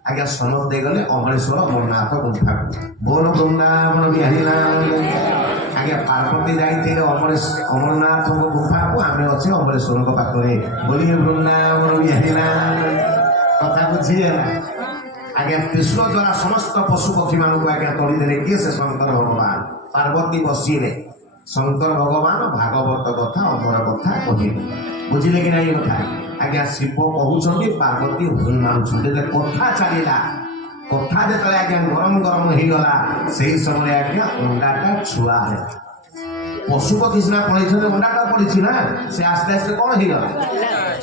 ଆଜ୍ଞା ସନଦ ଦେଇଗଲେ ଅମରେଶ୍ୱର ଅମରନାଥ ଗୁମ୍ଫାକୁ ବୋଲ ବୃନ୍ଦାବନ ବିହାରୀ ଆଜ୍ଞା ପାର୍ବତୀ ଯାଇଥିଲେ ଅମରନାଥଙ୍କ ଗୁମ୍ଫାକୁ ଆମେ ଅଛେ ଅମରେଶ୍ୱରଙ୍କ ପାଖରେ ବୋଲିଏ ବୃନ୍ଦାବନ ବିହାରୀ କଥା ବୁଝି ହେଲା ଆଜ୍ଞା କୃଷ୍ଣ ଦ୍ୱାରା ସମସ୍ତ ପଶୁ ପକ୍ଷୀ ମାନଙ୍କୁ ଆଜ୍ଞା ତଳିଦେଲେ କିଏ ସେ ଶଙ୍କର ଭଗବାନ ପାର୍ବତୀ ବସିଲେ ଶଙ୍କର ଭଗବାନ ଭାଗବତ କଥା ଅମର କଥା କହିଲେ ବୁଝିଲେ କି ନାଇଁ କଥା ଆଜ୍ଞା ଶିବ କହୁଛନ୍ତି ପାର୍ବତୀ ହୁଁ ମାରୁଛନ୍ତି କଥା ଚାଲିଲା କଥା ଯେତେବେଳେ ଆଜ୍ଞା ଗରମ ହେଇଗଲା ସେଇ ସମୟରେ ଆଜ୍ଞା ଅଣ୍ଡାଟା ଛୁଆ ହେଲା ପଶୁ ପକ୍ଷୀ ସିନା ପଳେଇଛନ୍ତି ଅଣ୍ଡାଟା ପଡ଼ିଛି ନା ସେ ଆସ୍ତେ ଆସ୍ତେ କ'ଣ ହେଇଗଲା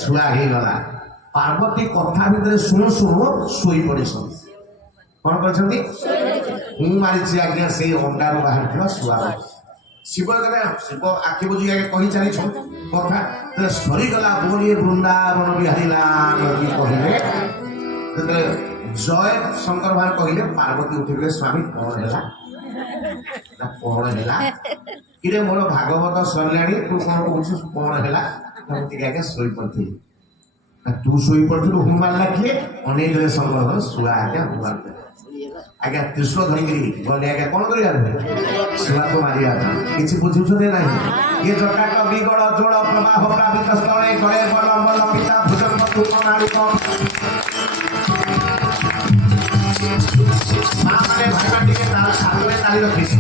ଛୁଆ ହେଇଗଲା। ପାର୍ବତୀ କଥା ଭିତରେ ଶୁଣୁ ଶୁଣୁ ଶୋଇ ପଡ଼ିଛନ୍ତି। କ'ଣ କରିଛନ୍ତି? ମୁଁ ମାରିଛି ଆଜ୍ଞା ସେଇ ଅଣ୍ଡାରୁ ବାହାରିଥିବା ଶୁଆ। ଶିବ ଶିବ ଆଖି ବୁଝି ଆଜ୍ଞା କହି ଚାଲିଛନ୍ତି କଥା ସରିଗଲା ବୋଲିଏ ବୃନ୍ଦାବନ ବିହାରୀ ଲାଲ କହିଲେ। ଯେତେବେଳେ ଜୟ ଶଙ୍କର ଭାଇ କହିଲେ ପାର୍ବତୀ ଉଠିଲେ ସ୍ୱାମୀ କ'ଣ ହେଲା ନା କ'ଣ ହେଲା କିରେ ମୋର ଭାଗବତ ସରିଲାଣି ତୁ କ'ଣ କହୁଛୁ କ'ଣ ହେଲା? ମୁଁ ଟିକେ ଆଜ୍ଞା ଶୋଇପଡ଼ିଥିଲି। ତୁ ଶୋଇପଡ଼ିଥିଲୁ ହୁଁ ମାରିଲା କିଏ? ଅନେକ ଶଙ୍କର ଶୁଆ ଆଜ୍ଞା ହୁଁ ମାରିଥିଲେ ଆଜ୍ଞା ତ୍ରିଶୂଳ ଧରିକିରି ଗଲେ ଆଜ୍ଞା କ'ଣ କରିବା ଶୁଆକୁ ମାରିବା ପାଇଁ। କିଛି ବୁଝୁଛନ୍ତି ନାହିଁ? ଇଏ ଜଟାକ ବିଗଳ ଜୋଳ ପ୍ରବାହ ପ୍ରାପିତ ସ୍ଥଳେ କରେ ବଲମ୍ବ ଲମ୍ବିତା ଭୁଜଙ୍ଗ ତୁମ ନାଳିକ ମା ମାନେ ଭାଷା ଟିକେ ତାର ସାଥରେ ତାଳି ରଖିଛି।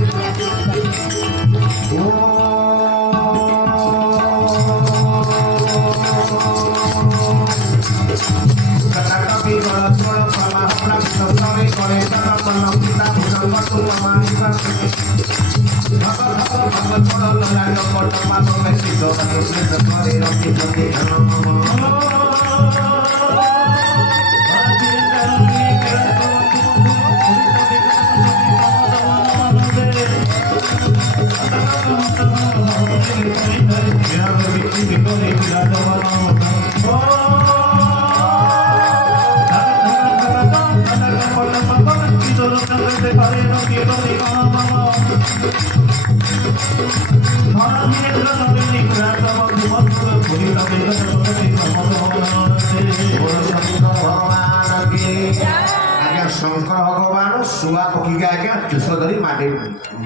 ଶଙ୍କର ଭଗବାନ ଶୁଆ ପକ୍ଷୀକି ଆଜ୍ଞା ତ୍ରିଶୂଳ ଧରି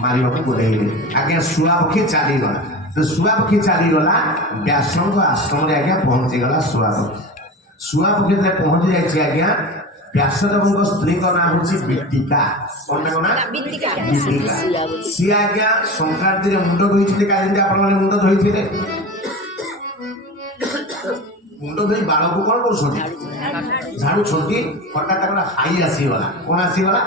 ମାରିବାକୁ ଗୋଡ଼େଇଲେ। ଆଜ୍ଞା ଶୁଆ ପକ୍ଷୀ ଚାଲିଗଲା। ଶୁଆ ପକ୍ଷୀ ଚାଲିଗଲା ବ୍ୟାସଙ୍କ ଆଶ୍ରମରେ ଆଜ୍ଞା ପହଞ୍ଚିଗଲା ଶୁଆ ପକ୍ଷୀ। ଶୁଆ ପକ୍ଷୀ ଯେତେବେଳେ ପହଞ୍ଚି ଯାଇଛି ଆଜ୍ଞା ବ୍ୟାସଦେବଙ୍କ ସ୍ତ୍ରୀଙ୍କ ନାଁ ହଉଛି ବିଟିକା। କ'ଣ ତାଙ୍କ ନାଁ? ବିଟିକା। ସିଏ ଆଜ୍ଞା ସଂକ୍ରାନ୍ତିରେ ମୁଣ୍ଡ ଧୋଇଥିଲେ। କାଲି ଯେମିତି ଆପଣମାନେ ମୁଣ୍ଡ ଧୋଇଥିଲେ ମୁଣ୍ଡ ଧୋଇ ବାଳକୁ କ'ଣ କରୁଛନ୍ତି? ଝାଡୁଛନ୍ତି। ହଠାତ୍ ତାଙ୍କର ହାଇ ଆସିଗଲା। କ'ଣ ଆସିଗଲା?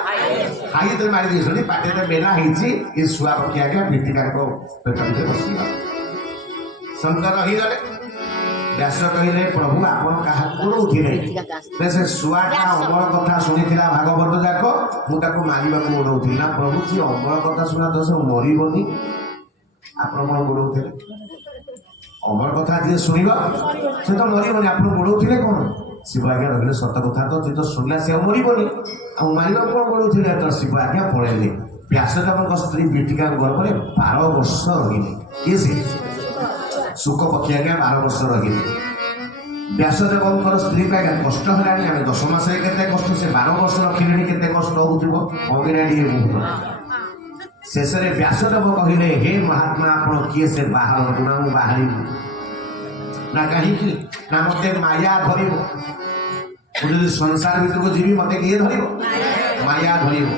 ହାଇ ଯେତେବେଳେ ମାରି ଦେଇଛନ୍ତି ପାଟିରେ ମେଲା ହେଇଛି ଏ ଶୁଆ ପକ୍ଷୀ ଆଜ୍ଞା ବିଟିକାଙ୍କ ପେଟ ଭିତରେ ବସିଗଲା। ଶଙ୍କର ରହିଗଲେ। ବ୍ୟାସ କହିଲେ ପ୍ରଭୁ ଆପଣ କାହାକୁ ଗୋଡ଼ଉଥିଲେ? ସେ ଶୁଆଟା ଅମର କଥା ଶୁଣିଥିଲା ଭାଗବତ ଯାକ ମୁଁ ତାକୁ ମାରିବାକୁ ଗୋଡ଼ଉଥିଲି। ନା ପ୍ରଭୁ ଯିଏ ଅମର କଥା ଶୁଣା ତ ସେ ମରିବନି ଆପଣ କ'ଣ ଗୋଡ଼ଉଥିଲେ? ଅମର କଥା ଯିଏ ଶୁଣିବ ସେ ତ ମରିବନି ଆପଣ ଗୋଡ଼ଉଥିଲେ କ'ଣ? ଶିବ ଆଜ୍ଞା ରହିଲେ ସତ କଥା ତ ଯିଏ ତ ଶୁଣିଲା ସେ ଆଉ ମରିବନି ଆଉ ମାରିବାକୁ କ'ଣ ଗୋଡ଼ଉଥିଲେ? ତ ଶିବ ଆଜ୍ଞା ପଳେଇଲେ। ବ୍ୟାସଦେବଙ୍କ ସ୍ତ୍ରୀ ବିଟିକାଙ୍କ ଗର୍ଭରେ 12 ବର୍ଷ ରହିଲେ। କିଏ ସେ? ଶୁକ ପକ୍ଷୀ ଆଜ୍ଞା 12 ବର୍ଷ ରହିଲେ। ବ୍ୟାସଦେବଙ୍କର ସ୍ତ୍ରୀକୁ ଆଜ୍ଞା କଷ୍ଟ ହେଲାଣି। ଆମେ 10 ମାସରେ କେତେ କଷ୍ଟ, ସେ 12 ବର୍ଷ ରଖିଲେଣି କେତେ କଷ୍ଟ ହଉଥିବ ଅଙ୍ଗିନା ଟିକେ ବହୁତ। ଶେଷରେ ବ୍ୟାସଦେବ କହିଲେ ହେ ମହାତ୍ମା ଆପଣ କିଏ ସେ ବାହାରକୁ? ନା ମୁଁ ବାହାରିବି ନା କାହିଁକି ନା ମତେ ମାୟା ଧରିବ। ମୁଁ ଯଦି ସଂସାର ଭିତରକୁ ଯିବି ମତେ କିଏ ଧରିବ? ମାୟା ଧରିବ।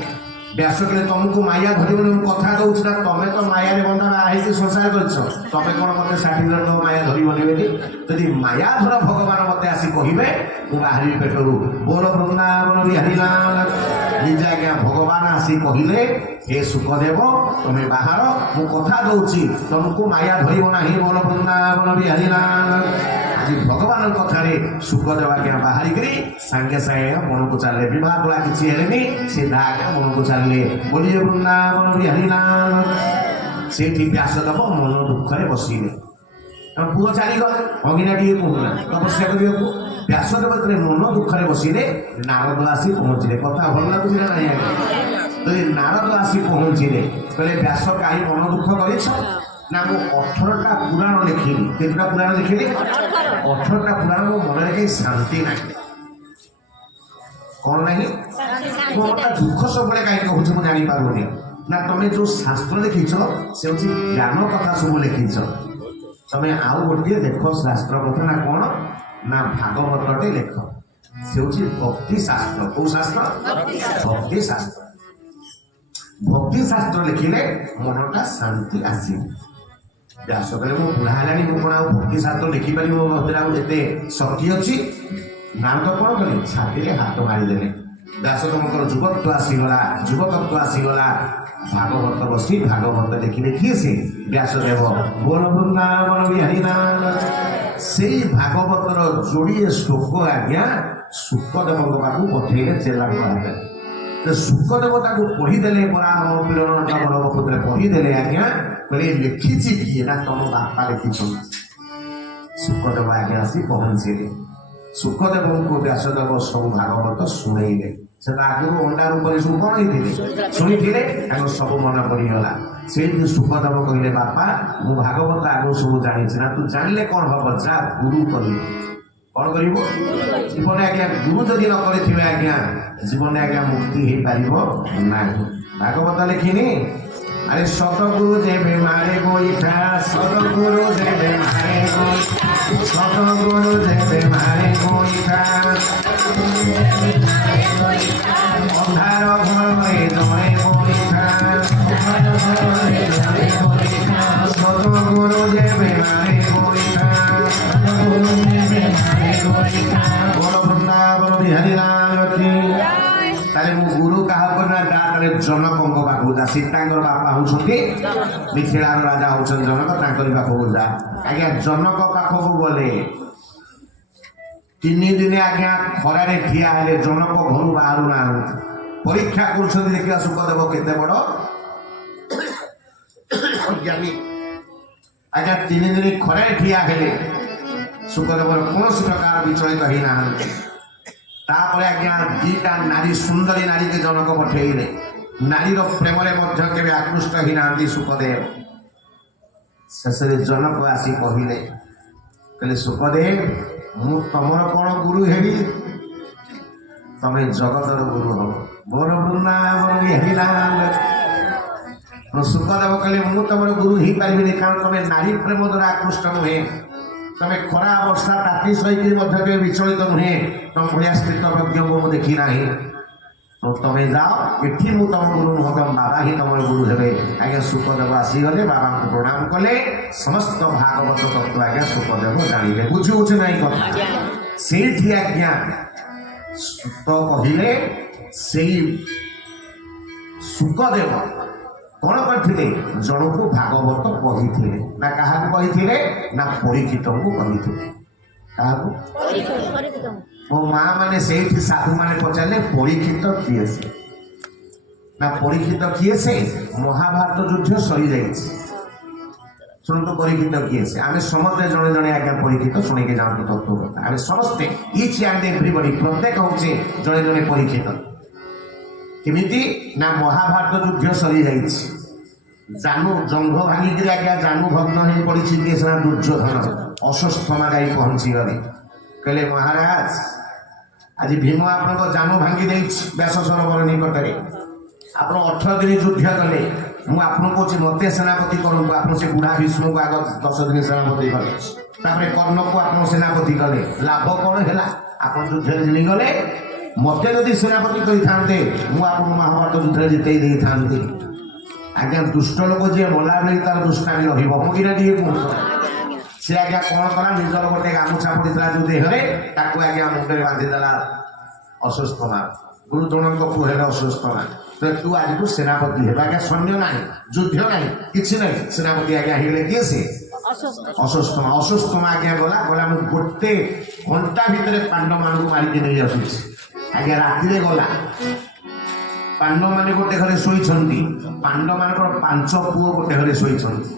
ବ୍ୟାସ କହିଲେ ତମକୁ ମାୟା ଧରିବନି ମୁଁ କଥା ଦଉଛି ନା ତମେ ତ ମାୟାରେ ବନ୍ଧା ହେଇକି ସଂସାର କରିଛ ତମେ କ'ଣ ମତେ 60 ଜଣ ମାୟା ଧରିବନି ବୋଲି? ଯଦି ମାୟା ଧର ଭଗବାନ ମତେ ଆସି କହିବେ ମୁଁ ବାହାରିବି ପେଟରୁ। ବୋଲ ବୃନ୍ଦାବନ ବିହାରୀ ଲାଲ। ନିଜେ ଆଜ୍ଞା ଭଗବାନ ଆସି କହିଲେ ହେ ସୁଖଦେବ ତମେ ବାହାର ମୁଁ କଥା ଦଉଛି ତମକୁ ମାୟା ଧରିବ ନାହିଁ। ବୋଲ ବୃନ୍ଦାବନ ବିହାରୀ ଲାଲ। ଆଜି ଭଗବାନଙ୍କ କଥାରେ ସୁଖଦେବ ଆଜ୍ଞା ବାହାରିକିରି ସାଙ୍ଗେ ସାଙ୍ଗେ ମନକୁ ଚାଲିଲେ। ବିବାହ କଳା କିଛି ହେଲେନି ସିଧା ଆଜ୍ଞା ମନକୁ ଚାଲିଲେ। ବୋଲିଏ ବୃନ୍ଦାବନ ବିହାରୀ ଲାଲ। ସେଇଠି ବ୍ୟାସଦେବ ମନ ଦୁଃଖରେ ବସିଲେ। ପୁଅ ଚାଲିଗଲେ ଅଙ୍ଗିନା ଟିକେ କହୁଥିଲା ତପସ୍ୟା କରିବାକୁ। ବ୍ୟାସଦେବ ଯେତେବେଳେ ମନ ଦୁଃଖରେ ବସିଲେ ନାରଦ ଆସି ପହଞ୍ଚିଲେ। କଥା ଭଲ ଲାଗୁଛି ନା ନାହିଁ ଆଜ୍ଞା? ଯଦି ନାରଦ ଆସି ପହଞ୍ଚିଲେ କହିଲେ ବ୍ୟାସ କାହିଁ ମନ ଦୁଃଖ କରିଛ? ନା ମୁଁ 18ଟା ପୁରାଣ ଲେଖିଲି। କେତେଟା ପୁରାଣ ଲେଖିଲି? 18ଟା ପୁରାଣ। ମୋ ମନରେ କେହି ଶାନ୍ତି ନାହିଁ। କ'ଣ ନାହିଁ? ମୋ ମନଟା ଦୁଃଖ ସବୁବେଳେ କାହିଁକି କହୁଛି ମୁଁ ଜାଣିପାରୁନି। ନା ତମେ ଯୋଉ ଶାସ୍ତ୍ର ଲେଖିଛ ସେ ହେଉଛି ଜ୍ଞାନ କଥା ସବୁ ଲେଖିଛ। ତମେ ଆଉ ଗୋଟିଏ ଦେଖ ଶାସ୍ତ୍ର କଥା ନା କ'ଣ ନା ଭାଗବତଟେ ଲେଖ। ସେ ହେଉଛି ଭକ୍ତି ଶାସ୍ତ୍ର। କୋଉ ଶାସ୍ତ୍ର? ଭକ୍ତି ଶାସ୍ତ୍ର। ଭକ୍ତି ଶାସ୍ତ୍ର ଲେଖିଲେ ମନଟା ଶାନ୍ତି ଆସିବ। ବ୍ୟାସ କହିଲେ ମୁଁ ବୁଢ଼ା ହେଲାଣି ମୁଁ କ'ଣ ଆଉ ଭକ୍ତି ଶାସ୍ତ୍ର ଲେଖିପାରିବି? ମୋ ଭିତରେ ଆଉ ଏତେ ଶକ୍ତି ଅଛି? ନାରଦ କ'ଣ କଲେ? ଛାତିରେ ହାତ ମାରିଦେଲେ। ବ୍ୟାସଦେବଙ୍କର ଯୁବତ୍ୱ ଆସିଗଲା, ଯୁବକତ୍ୱ ଆସିଗଲା। ଭାଗବତ ବସି ଭାଗବତ ଦେଖି ଦେଖି ସେ ବ୍ୟାସଦେବ ବୋଲ ବୃନ୍ଦାବନ ବିହାରୀ ନାମ। ସେଇ ଭାଗବତର ଯୋଡ଼ିଏ ଶ୍ଲୋକ ଆଜ୍ଞା ଶୁକଦେବଙ୍କ ପାଖକୁ ପଠେଇଲେ ଚେଲାଙ୍କ ହାତରେ। ଶୁକଦେବ ତାକୁ ପଢିଦେଲେ ପରା ଆମ ପିଲରେ ପଢିଦେଲେ ଆଜ୍ଞା କହିଲେ ଲେଖିଛି କିଏ ନା ତମ ବାପା ଲେଖିଛନ୍ତି। ଶୁକଦେବ ଆଜ୍ଞା ଆସି ପହଞ୍ଚିଲେ। ଶୁକଦେବଙ୍କୁ ବ୍ୟାସଦେବ ସବୁ ଭାଗବତ ଶୁଣେଇଲେ। ସେ ଆଗରୁ ଅଣ୍ଡା ରୂପରେ ସବୁ କଣ ହେଇଥିଲେ ଶୁଣିଥିଲେ, ତାଙ୍କ ସବୁ ମନେ ପଡିଗଲା। ସେଇଠି ଶୁକଦେବ କହିଲେ ବାପା ମୁଁ ଭାଗବତ ଆଗରୁ ସବୁ ଜାଣିଛି ନା, ତୁ ଜାଣିଲେ କଣ ହବ, ଯା ଗୁରୁ କରିବୁ। କଣ କରିବ ଜୀବନରେ ଆଜ୍ଞା ଗୁରୁ ଯଦି ନ କରିଥିବେ ଆଜ୍ଞା ଜୀବନରେ ଆଜ୍ଞା ମୁକ୍ତି ହେଇପାରିବ ନାହିଁ। ଭାଗବତ ଲେଖିନି ଆରେ ସତଗୁରୁ ଯେବେ ମାରେ ଗୋଇଠା, ସତଗୁରୁ ଯେବେ ମାରେ ଗୋଇଠା, ସତଗୁରୁ ଯେବେ ମାରେ ଗୋଇଠା, ଅନ୍ଧାର ଘରେ ଜଣେ ଗୋଇଠା, ସତଗୁରୁ ଯେବେ ମାରେ ଗୋଇଠା, ବୋଲ ବୃନ୍ଦାବନ ବିହାରୀ ନାମ କି। ତାହେଲେ ମୁଁ ଗୁରୁ କାହାକୁ ନା ତାହେଲେ ଜନକଙ୍କ ପାଖକୁ ଯା। ସୀତାଙ୍କର ବାପା ହଉଛନ୍ତି ମିଥିଳାର ରାଜା ହଉଛନ୍ତି ଜନକ, ତାଙ୍କରି ପାଖକୁ ଯା। ଆଜ୍ଞା ଜନକ ପାଖକୁ ଗଲେ 3 ଦିନ ଆଜ୍ଞା ଖରାରେ ଠିଆ ହେଲେ, ଜନକ ଘରୁ ବାହାରୁ ନାହାନ୍ତି। ପରୀକ୍ଷା କରୁଛନ୍ତି ଦେଖିବା ଶୁକଦେବ କେତେ ବଡ ଜ୍ଞାନୀ। ଆଜ୍ଞା 3 ଦିନ ଖରାରେ ଠିଆ ହେଲେ, ଶୁକଦେବର କୌଣସି ପ୍ରକାର ବିଚଳିତ ହେଇନାହାନ୍ତି। ତାପରେ ଆଜ୍ଞା 2ଟା ନାରୀ ସୁନ୍ଦରୀ ନାରୀକେ ଜନକ ପଠେଇଲେ। ନାରୀର ପ୍ରେମରେ ମଧ୍ୟ କେବେ ଆକୃଷ୍ଟ ହେଇନାହାନ୍ତି ଶୁକଦେବ। ଶେଷରେ ଜନକ ଆସି କହିଲେ ଶୁକଦେବ ମୁଁ ତମର କଣ ଗୁରୁ ହେବି, ତମେ ଜଗତର ଗୁରୁ ହବ। ମୋର ବୃନ୍ଦାବନ ବିହାରୀ ନାମ। ଶୁକଦେବ କହିଲେ ମୁଁ ତମର ଗୁରୁ ହେଇପାରିବିନି, କାରଣ ତମେ ନାରୀ ପ୍ରେମ ଦ୍ୱାରା ଆକୃଷ୍ଟ ନୁହେଁ। ତମେ ଖରା ବର୍ଷା ତାତି ସହିକି ମଧ୍ୟ କେବେ ବିଚଳିତ ନୁହେଁ। ତମ ଭଳିଆ ସ୍ଥିତପ୍ରଜ୍ଞଙ୍କୁ ମୁଁ ଦେଖି ନାହିଁ। ତମେ ଯାଅ, ଏଠି ମୁଁ ତମ ଗୁରୁ ନୁହଁ, ତମ ବାବା ହିଁ ତମର ଗୁରୁ ହେବେ। ଆଜ୍ଞା ଶୁକଦେବ ଆସିଗଲେ, ବାବାଙ୍କୁ ପ୍ରଣାମ କଲେ। ସମସ୍ତ ଭାଗବତ ତତ୍ତ୍ୱ ଆଜ୍ଞା ଶୁକଦେବ ଜାଣିଲେ। ବୁଝୁଛି ନାହିଁ କଥା। ସେଇଠି ଆଜ୍ଞା ସୁତ କହିଲେ ସେଇ ଶୁକଦେବ କଣ କରିଥିଲେ, ଜଣକୁ ଭାଗବତ କହିଥିଲେ। ନା କାହାକୁ କହିଥିଲେ ନା ପରୀକ୍ଷିତଙ୍କୁ କହିଥିଲେ। କାହାକୁ? ମୋ ମା ମାନେ ସେଇଠି ସାଧୁ ମାନେ ପଚାରିଲେ ପରୀକ୍ଷିତ କିଏ ସେ? ନା ପରୀକ୍ଷିତ କିଏ ସେ? ମହାଭାରତ ଯୁଦ୍ଧ ସରିଯାଇଛି। ଶୁଣନ୍ତୁ ପରୀକ୍ଷିତ କିଏ ସେ? ଆମେ ସମସ୍ତେ ଜଣେ ଜଣେ ଆଜ୍ଞା ପରୀକ୍ଷିତ ଶୁଣିକି ଯାଆନ୍ତୁ ତତ୍ତ୍ୱ କଥା। ଆମେ ସମସ୍ତେ ଇଚ୍ ଆଣ୍ଡ ଏଭ୍ରିବଡି ପ୍ରତ୍ୟେକ ହଉଛି ଜଣେ ଜଣେ ପରୀକ୍ଷିତ। କେମିତି ନା ମହାଭାରତ ଯୁଦ୍ଧ ସରିଯାଇଛି, ଜାନୁ ଜଙ୍ଘ ଭାଙ୍ଗିକିରି ଆଜ୍ଞା ଜାନୁ ଭଗ୍ନ ହେଇ ପଡିଛି କିଏ ସିନା ଦୁର୍ଯ୍ୟୋଧନ। ଅଶ୍ୱତ୍ଥାମା ଯାଇ ପହଞ୍ଚିଗଲେ, କହିଲେ ମହାରାଜ ଆଜି ଭୀମ ଆପଣଙ୍କ ଜାନୁ ଭାଙ୍ଗି ଦେଇଛି ବ୍ୟାସ ସରୋବର ନିକଟରେ। ଆପଣ 18 ଦିନ ଯୁଦ୍ଧ କଲେ, ମୁଁ ଆପଣଙ୍କୁ କହୁଛି ମତେ ସେନାପତି କରନ୍ତୁ। ଆପଣ ସେ ବୁଢା ଭୀଷ୍ମକୁ ଆଗ 10 ଦିନ ସେନାପତି କଲେ, ତାପରେ କର୍ଣ୍ଣକୁ ଆପଣ ସେନାପତି କଲେ। ଲାଭ କଣ ହେଲା? ଆପଣ ଯୁଦ୍ଧରେ ଜିଣିଗଲେ। ମତେ ଯଦି ସେନାପତି କରିଥାନ୍ତେ ମୁଁ ଆପଣଙ୍କୁ ମହାଭାରତ ଯୁଦ୍ଧରେ ଜିତେଇ ଦେଇଥାନ୍ତି। ଆଜ୍ଞା ଦୁଷ୍ଟ ଲୋକ ଯିଏ ମଲା ବେଳେ ତାର ଦୁଷ୍ଟାମି ରହିବ। ମୁଁ କିନା ଟିକେ କୁହନ୍ତୁ। ସେ ଆଜ୍ଞା କଣ କଲା, ନିଜର ଗୋଟେ ଗାମୁଛା ପଡିଥିଲା ଯୋଉ ଦେହରେ, ତାକୁ ଆଜ୍ଞା ମୁଣ୍ଡରେ ବାନ୍ଧିଦେଲା ଅଶ୍ୱତ୍ଥାମା। ଗୁରୁଜନଙ୍କ ପୁଅ ହେଲେ ଅଶ୍ୱତ୍ଥାମା। ତୁ ଆଜିଠୁ ସେନାପତି ହେବା। ଆଜ୍ଞା ସୈନ୍ୟ ନାହିଁ, ଯୁଦ୍ଧ ନାହିଁ, କିଛି ନାହିଁ। ସେନାପତି ଆଜ୍ଞା ହେଇଗଲେ କିଏ ସେ? ଅଶ୍ୱତ୍ଥାମା। ଅଶ୍ୱତ୍ଥାମା ଆଜ୍ଞା ଗଲା ମୁଁ 1 ଘଣ୍ଟା ଭିତରେ ପାଣ୍ଡବ ମାନଙ୍କୁ ମାରିକି ନେଇ ଆସୁଛି। ଆଜ୍ଞା ରାତିରେ ଗଲା, ପାଣ୍ଡବ ମାନେ ଗୋଟେ ଘରେ ଶୋଇଛନ୍ତି। ପାଣ୍ଡବ ମାନଙ୍କର 5 ପୁଅ ଗୋଟେ ଘରେ ଶୋଇଛନ୍ତି।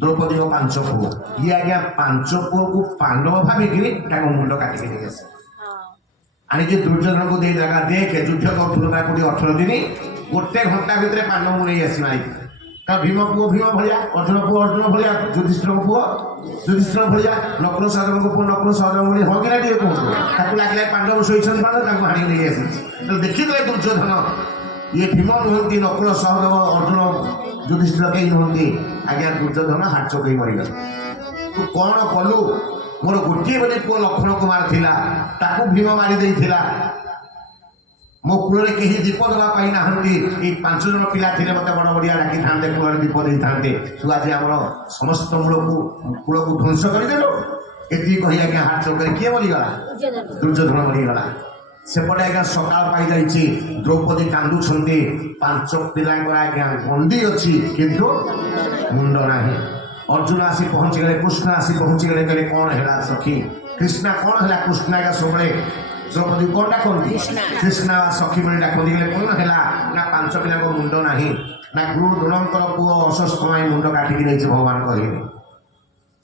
ଦ୍ରୌପଦୀଙ୍କ 5 ପୁଅ। ଇଏ ଆଜ୍ଞା 5 ପୁଅକୁ ପାଣ୍ଡବ ଭାବିକିରି ତାଙ୍କ ମୁଣ୍ଡ କାଟିକି ନେଇ ଆସେ। ଆଣିକି ଦୁର୍ଯ୍ୟୋଧନକୁ ଦେଇ ଜାଗା ଦେଖେ ଯୁଦ୍ଧ କରୁଥିଲୁ ନା କୋଉଠି 18 ଦିନ, 1 ଘଣ୍ଟା ଭିତରେ ପାଣ୍ଡବଙ୍କୁ ନେଇ ଆସି ମାରିକି। ତା ଭୀମ ପୁଅ ଭୀମ ଭଳିଆ, ଅର୍ଜୁନ ପୁଅ ଅର୍ଜୁନ ଭଳିଆ, ଯୁଧିଷ୍ଠିରଙ୍କ ପୁଅ ଯୁଧିଷ୍ଠିର ଭଳିଆ, ନକୁଳ ସହଦେବଙ୍କ ପୁଅ ନକୁଳ ସହଦେବ ଭଳିଆ। ହଁ କିନା ଟିକେ କୁହନ୍ତୁ। ତାକୁ ଲାଗିଲା ପାଣ୍ଡବ ଶୋଇଛନ୍ତି ପାଣ୍ଡବ, ତାଙ୍କୁ ହାଣିକି ନେଇ ଆସିଛି। ଦେଖିଥିଲେ ଦୁର୍ଯ୍ୟୋଧନ ଇଏ ଭୀମ ନୁହନ୍ତି, ନକୁଳ ସହଦେବ ଅର୍ଜୁନ ଯୁଧିଷ୍ଠିର କେହି ନୁହନ୍ତି। ଆଜ୍ଞା ଦୁର୍ଯ୍ୟୋଧନ ହାଟ ଚୋକେଇ ମରିଗଲା। ତୁ କଣ କଲୁ? ମୋର ଗୋଟିଏ ବୋଲି ପୁଅ ଲକ୍ଷ୍ମଣ କୁମାର ଥିଲା, ତାକୁ ଭୀମ ମାରି ଦେଇଥିଲା। ମୋ କୂଳରେ କେହି ଦୀପ ଦେବା ପାଇଁ ନାହାନ୍ତି। ଏଇ 5 ଜଣ ପିଲା ଥିଲେ ମତେ ବଡ ବଡିଆ ଡାକିଥାନ୍ତେ, କୂଳରେ ଦୀପ ଦେଇଥାନ୍ତେ। ତୁ ଆଜି ଆମର ସମସ୍ତ କୂଳକୁ ଧ୍ୱଂସ କରିଦେଲୁ। ଏତିକି କହି ଆଜ୍ଞା ହାଟ ଚୋକେଇ କିଏ ମରିଗଲା? ଦୁର୍ଯ୍ୟୋଧନ ମରିଗଲା। ସେପଟେ ଆଜ୍ଞା ସକାଳ ପାଇଯାଇଛି ଦ୍ରୌପଦୀ କାନ୍ଦୁଛନ୍ତି 5 ପିଲାଙ୍କର ଆଜ୍ଞା ଗଣ୍ଡି ଅଛି କିନ୍ତୁ ମୁଣ୍ଡ ନାହିଁ। ଅର୍ଜୁନ ଆସି ପହଞ୍ଚିଗଲେ, କୃଷ୍ଣ ଆସି ପହଞ୍ଚିଗଲେ, କହିଲେ କ'ଣ ହେଲା ସଖୀ? କୃଷ୍ଣା କ'ଣ ହେଲା? କୃଷ୍ଣ ଆଜ୍ଞା ସବୁବେଳେ ଦ୍ରୌପଦୀ କ'ଣ ଡାକନ୍ତି? କୃଷ୍ଣା ସଖୀ ବୋଲି ଡାକନ୍ତି। କହିଲେ କ'ଣ ହେଲା? ନା 5 ପିଲାଙ୍କ ମୁଣ୍ଡ ନାହିଁ। ନା ଗୁରୁ ଦ୍ରୋଣଙ୍କର ପୁଅ ଅଶ୍ୱତ୍ଥାମା ମୁଣ୍ଡ କାଟିକି ନେଇଛି ଭଗବାନ କହିଲେ।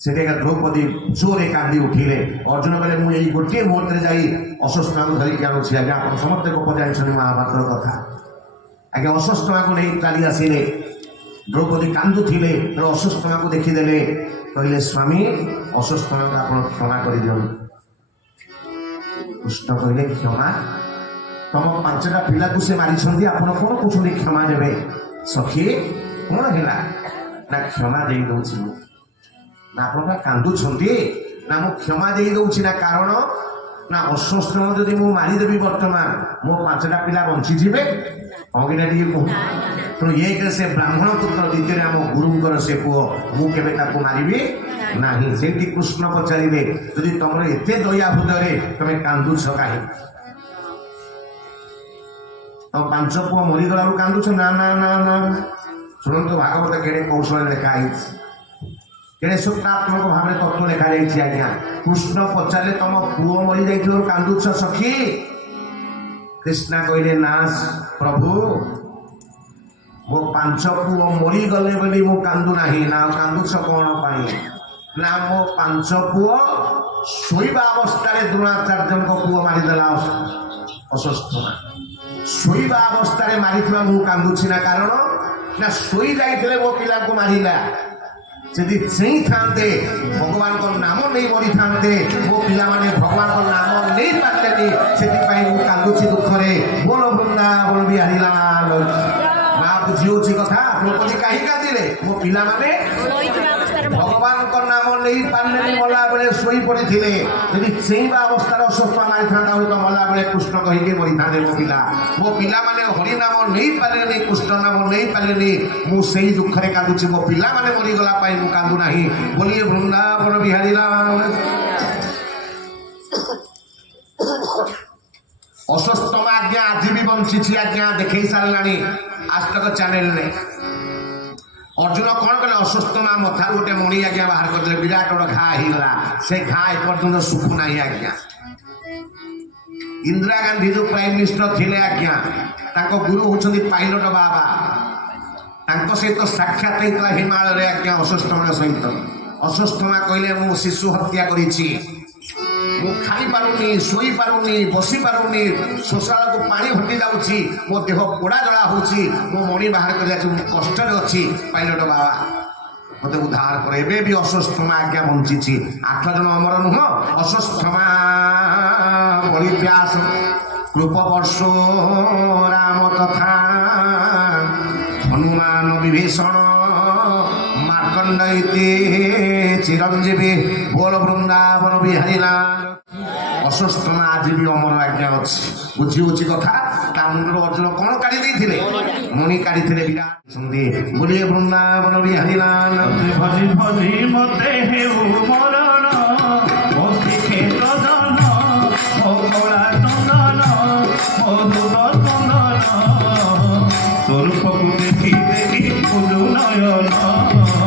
ସେଠି ଦ୍ରୌପଦୀ ଜୋରେ କାନ୍ଦି ଉଠିଲେ। ଅର୍ଜୁନ କହିଲେ ମୁଁ ଏଇ ଗୋଟିଏ ମୁହୂର୍ତ୍ତରେ ଯାଇ ଅଶ୍ୱତ୍ଥାମାକୁ ଧରିକି ଆଣୁଛି। ଆଜ୍ଞା ଆପଣ ସମସ୍ତେ ଗପ ଜାଣିଛନ୍ତି ମହାଭାରତର କଥା। ଆଜ୍ଞା ଅଶ୍ୱତ୍ଥାମାକୁ ନେଇ ଚାଲି ଆସିଲେ। ଦ୍ରୌପଦୀ କାନ୍ଦୁଥିଲେ, ଅଶ୍ୱତ୍ଥାମାକୁ ଦେଖିଦେଲେ, କହିଲେ ସ୍ୱାମୀ ଅଶ୍ୱତ୍ଥାମାକୁ ଆପଣ କ୍ଷମା କରିଦିଅନ୍ତୁ। କୃଷ୍ଣ କହିଲେ କ୍ଷମା? ତମ 5ଟା ପିଲାକୁ ସେ ମାରିଛନ୍ତି, ଆପଣ କ'ଣ କହୁଛନ୍ତି କ୍ଷମା ଦେବେ? ସଖୀ କ'ଣ ହେଲା? ନା କ୍ଷମା ଦେଇ ଦଉଛି ମୁଁ। ନା ଆପଣ କାନ୍ଦୁଛନ୍ତି? ନା ମୁଁ କ୍ଷମା ଦେଇ ଦଉଛି। ନା କାରଣ? ନା ଅଶ୍ୱତ୍ଥାମା ଯଦି ମୁଁ ମାରିଦେବି ବର୍ତ୍ତମାନ ମୋ 5ଟା ପିଲା ବଞ୍ଚିଯିବେ? ଅଙ୍ଗିଟା ଟିକେ କହୁ। ତେଣୁ ଏକରେ ସେ ବ୍ରାହ୍ମଣ ପୁତ୍ର, ଦ୍ୱିତୀୟରେ ଆମ ଗୁରୁଙ୍କର ସେ ପୁଅ, ମୁଁ କେବେ ତାକୁ ମାରିବି ନାହିଁ। ସେଇଠି କୃଷ୍ଣ ପଚାରିଲେ ଯଦି ତମର ଏତେ ଦୟା ହୃଦୟରେ ତମେ କାନ୍ଦୁଛ କାହିଁକି? ତମ 5 ପୁଅ ମରିଗଲାରୁ କାନ୍ଦୁଛ? ନା ନା ନା ନା ଶୁଣନ୍ତୁ, ଭାଗବତ କେଡ଼େ କୌଶଳରେ ଲେଖା ହେଇଛି, କେଡ଼େ ସୂତ୍ରାତ୍ମକ ଭାବରେ ତତ୍ତ୍ୱ ଲେଖା ଯାଇଛି। ଆଜ୍ଞା କୃଷ୍ଣ ପଚାରିଲେ ତମ ପୁଅ ମରି ଯାଇଥିବାରୁ କାନ୍ଦୁଛ ସଖୀ? କୃଷ୍ଣା କହିଲେ ନା ପ୍ରଭୁ, ମୋ 5 ପୁଅ ମରିଗଲେ ବୋଲି ମୁଁ କାନ୍ଦୁ ନାହିଁ। ନା କାନ୍ଦୁଛ କ'ଣ ପାଇଁ? ନା ମୋ 5 ପୁଅ ଶୋଇବା ଅବସ୍ଥାରେ ଦ୍ରୋଣାଚାର୍ଯ୍ୟଙ୍କ ପୁଅ ମାରିଦେଲା ଅଶ୍ୱତ୍ଥାମା। ଶୋଇବା ଅବସ୍ଥାରେ ମାରିଥିବା ମୁଁ କାନ୍ଦୁଛି। ନା କାରଣ? ନା ଶୋଇ ଯାଇଥିଲେ ମୋ ପିଲାଙ୍କୁ ମାରିଲା। ଯଦି ଚେଇଁଥାନ୍ତେ ଭଗବାନଙ୍କ ନାମ ନେଇ ମରିଥାନ୍ତେ, ମୋ ପିଲାମାନେ ଭଗବାନଙ୍କ ନାମ ନେଇ ପାରିଲେନି, ସେଥିପାଇଁ ମୁଁ କାନ୍ଦୁଛି ଦୁଃଖରେ। ବୋଲ ବୃନ୍ଦାବନ ବିହାରୀ ଲାଲ। ମା ବୁଝି ହଉଛି କଥା? ଦ୍ରୌପଦୀ କାହିଁ କାନ୍ଦିଲେ? ମୋ ପିଲାମାନେ ଭଗବାନଙ୍କ ନାମ ନେଇ ପାରିଲେନି, ମଲାବେଳେ ଶୋଇ ପଡ଼ିଥିଲେ। ଯଦି ଚେଇଁବା ଅବସ୍ଥାରେ ଅଶ୍ୱତ୍ଥାମା ମାରିଥାନ୍ତା ହୁଏତ ମଲାବେଳେ କୃଷ୍ଣ କହିକି ମରିଥାନ୍ତେ ମୋ ପିଲାମାନେ ହରି ନାମ ନେଇ ପାରିଲେନି, କୃଷ୍ଣ ନାମ ନେଇ ପାରିଲେନି। ମୁଁ ସେଇ ଦୁଃଖରେ କାନ୍ଦୁଛି। ମୋ ପିଲାମାନେ ମରିଗଲା ପାଇଁ ମୁଁ କାନ୍ଦୁ ନାହିଁ। ବୋଲିଏ ବୃନ୍ଦାବନ ବିହାରୀ ଲାଲ। ଅଶ୍ୱତ୍ଥାମା ଆଜ୍ଞା ଆଜି ବି ବଞ୍ଚିଛି। ଆଜ୍ଞା ଦେଖେଇ ସାରିଲାଣି ଆଜତକ ଚ୍ୟାନେଲରେ। ଅର୍ଜୁନ କ'ଣ କଲେ? ଅଶ୍ୱତ୍ଥାମା ମଥାରୁ ଗୋଟେ ମଣି ଆଜ୍ଞା ବାହାର କରିଦେଲେ। ବିରାଟ ବଡ଼ ଘା ହେଇଗଲା। ସେ ଘା ଏପର୍ଯ୍ୟନ୍ତ ଶୁଖୁ ନାହିଁ। ଆଜ୍ଞା ଇନ୍ଦିରା ଗାନ୍ଧୀ ଯୋଉ ପ୍ରାଇମ ମିନିଷ୍ଟର ଥିଲେ ଆଜ୍ଞା, ତାଙ୍କ ଗୁରୁ ହଉଛନ୍ତି ପାଇଲଟ ବାବା। ତାଙ୍କ ସହିତ ସାକ୍ଷାତ ହେଇଥିଲା ହିମାଳୟରେ ଆଜ୍ଞା ଅଶ୍ୱତ୍ଥାମା ସହିତ। ଅଶ୍ୱତ୍ଥାମା କହିଲେ ମୁଁ ଶିଶୁ ହତ୍ୟା କରିଛି, ମୁଁ ଖାଇପାରୁନି, ଶୋଇପାରୁନି, ବସିପାରୁନି, ଶୋଷାଳକୁ ପାଣି ଘଟି ଯାଉଛି, ମୋ ଦେହ ପୋଡ଼ା ଜଳା ହଉଛି, ମୋ ମଣି ବାହାର କରି ଯାଉଛି, ମୁଁ କଷ୍ଟରେ ଅଛି। ପାଇଲଟ ବାବା ମତେ ଉଦ୍ଧାର କରେ। ଏବେ ବି ଅଶ୍ୱତ୍ଥାମା ଆଜ୍ଞା ବଞ୍ଚିଛି। 8 ଜଣ ଅମର ନୁହଁ? ଅଶ୍ୱତ୍ଥାମା, ବଳିବ୍ୟାସ, କୃପବର୍ଷ, ରାମ ତଥା ହନୁମାନ, ବିଭୀଷଣ, ମାର୍କଣ୍ଡ ଇତି ଚିରଞ୍ଜୀବୀ। ବୋଲ ବୃନ୍ଦାବନ ବିହାରୀ ଲାଲ। ଅଶ୍ୱତ୍ଥାମା ଆଜି ବି ଅମର ଆଜ୍ଞା ଅଛି। ବୁଝି ହଉଛି କଥା? ତା ମୁଣ୍ଡରୁ ଅର୍ଜୁନ କ'ଣ କାଢି ଦେଇଥିଲେ? ମଣି କାଢିଥିଲେ। ବିରାଟ ବୋଲିଏ ବୃନ୍ଦାବନ ବିହାରୀ ଲାଲ। ଭଜି ଭଜି ମତେ ହେଉ ମରଣ, ମୋ ଶ୍ରୀକ୍ଷେତ୍ର ଜନ, ମୋ କଳା ଚନ୍ଦନ, ମୋ ଦୂର ଚନ୍ଦନ, ସ୍ୱରୂପକୁ ଦେଖି ଦେଖି ପୂଜୁ ନୟନ।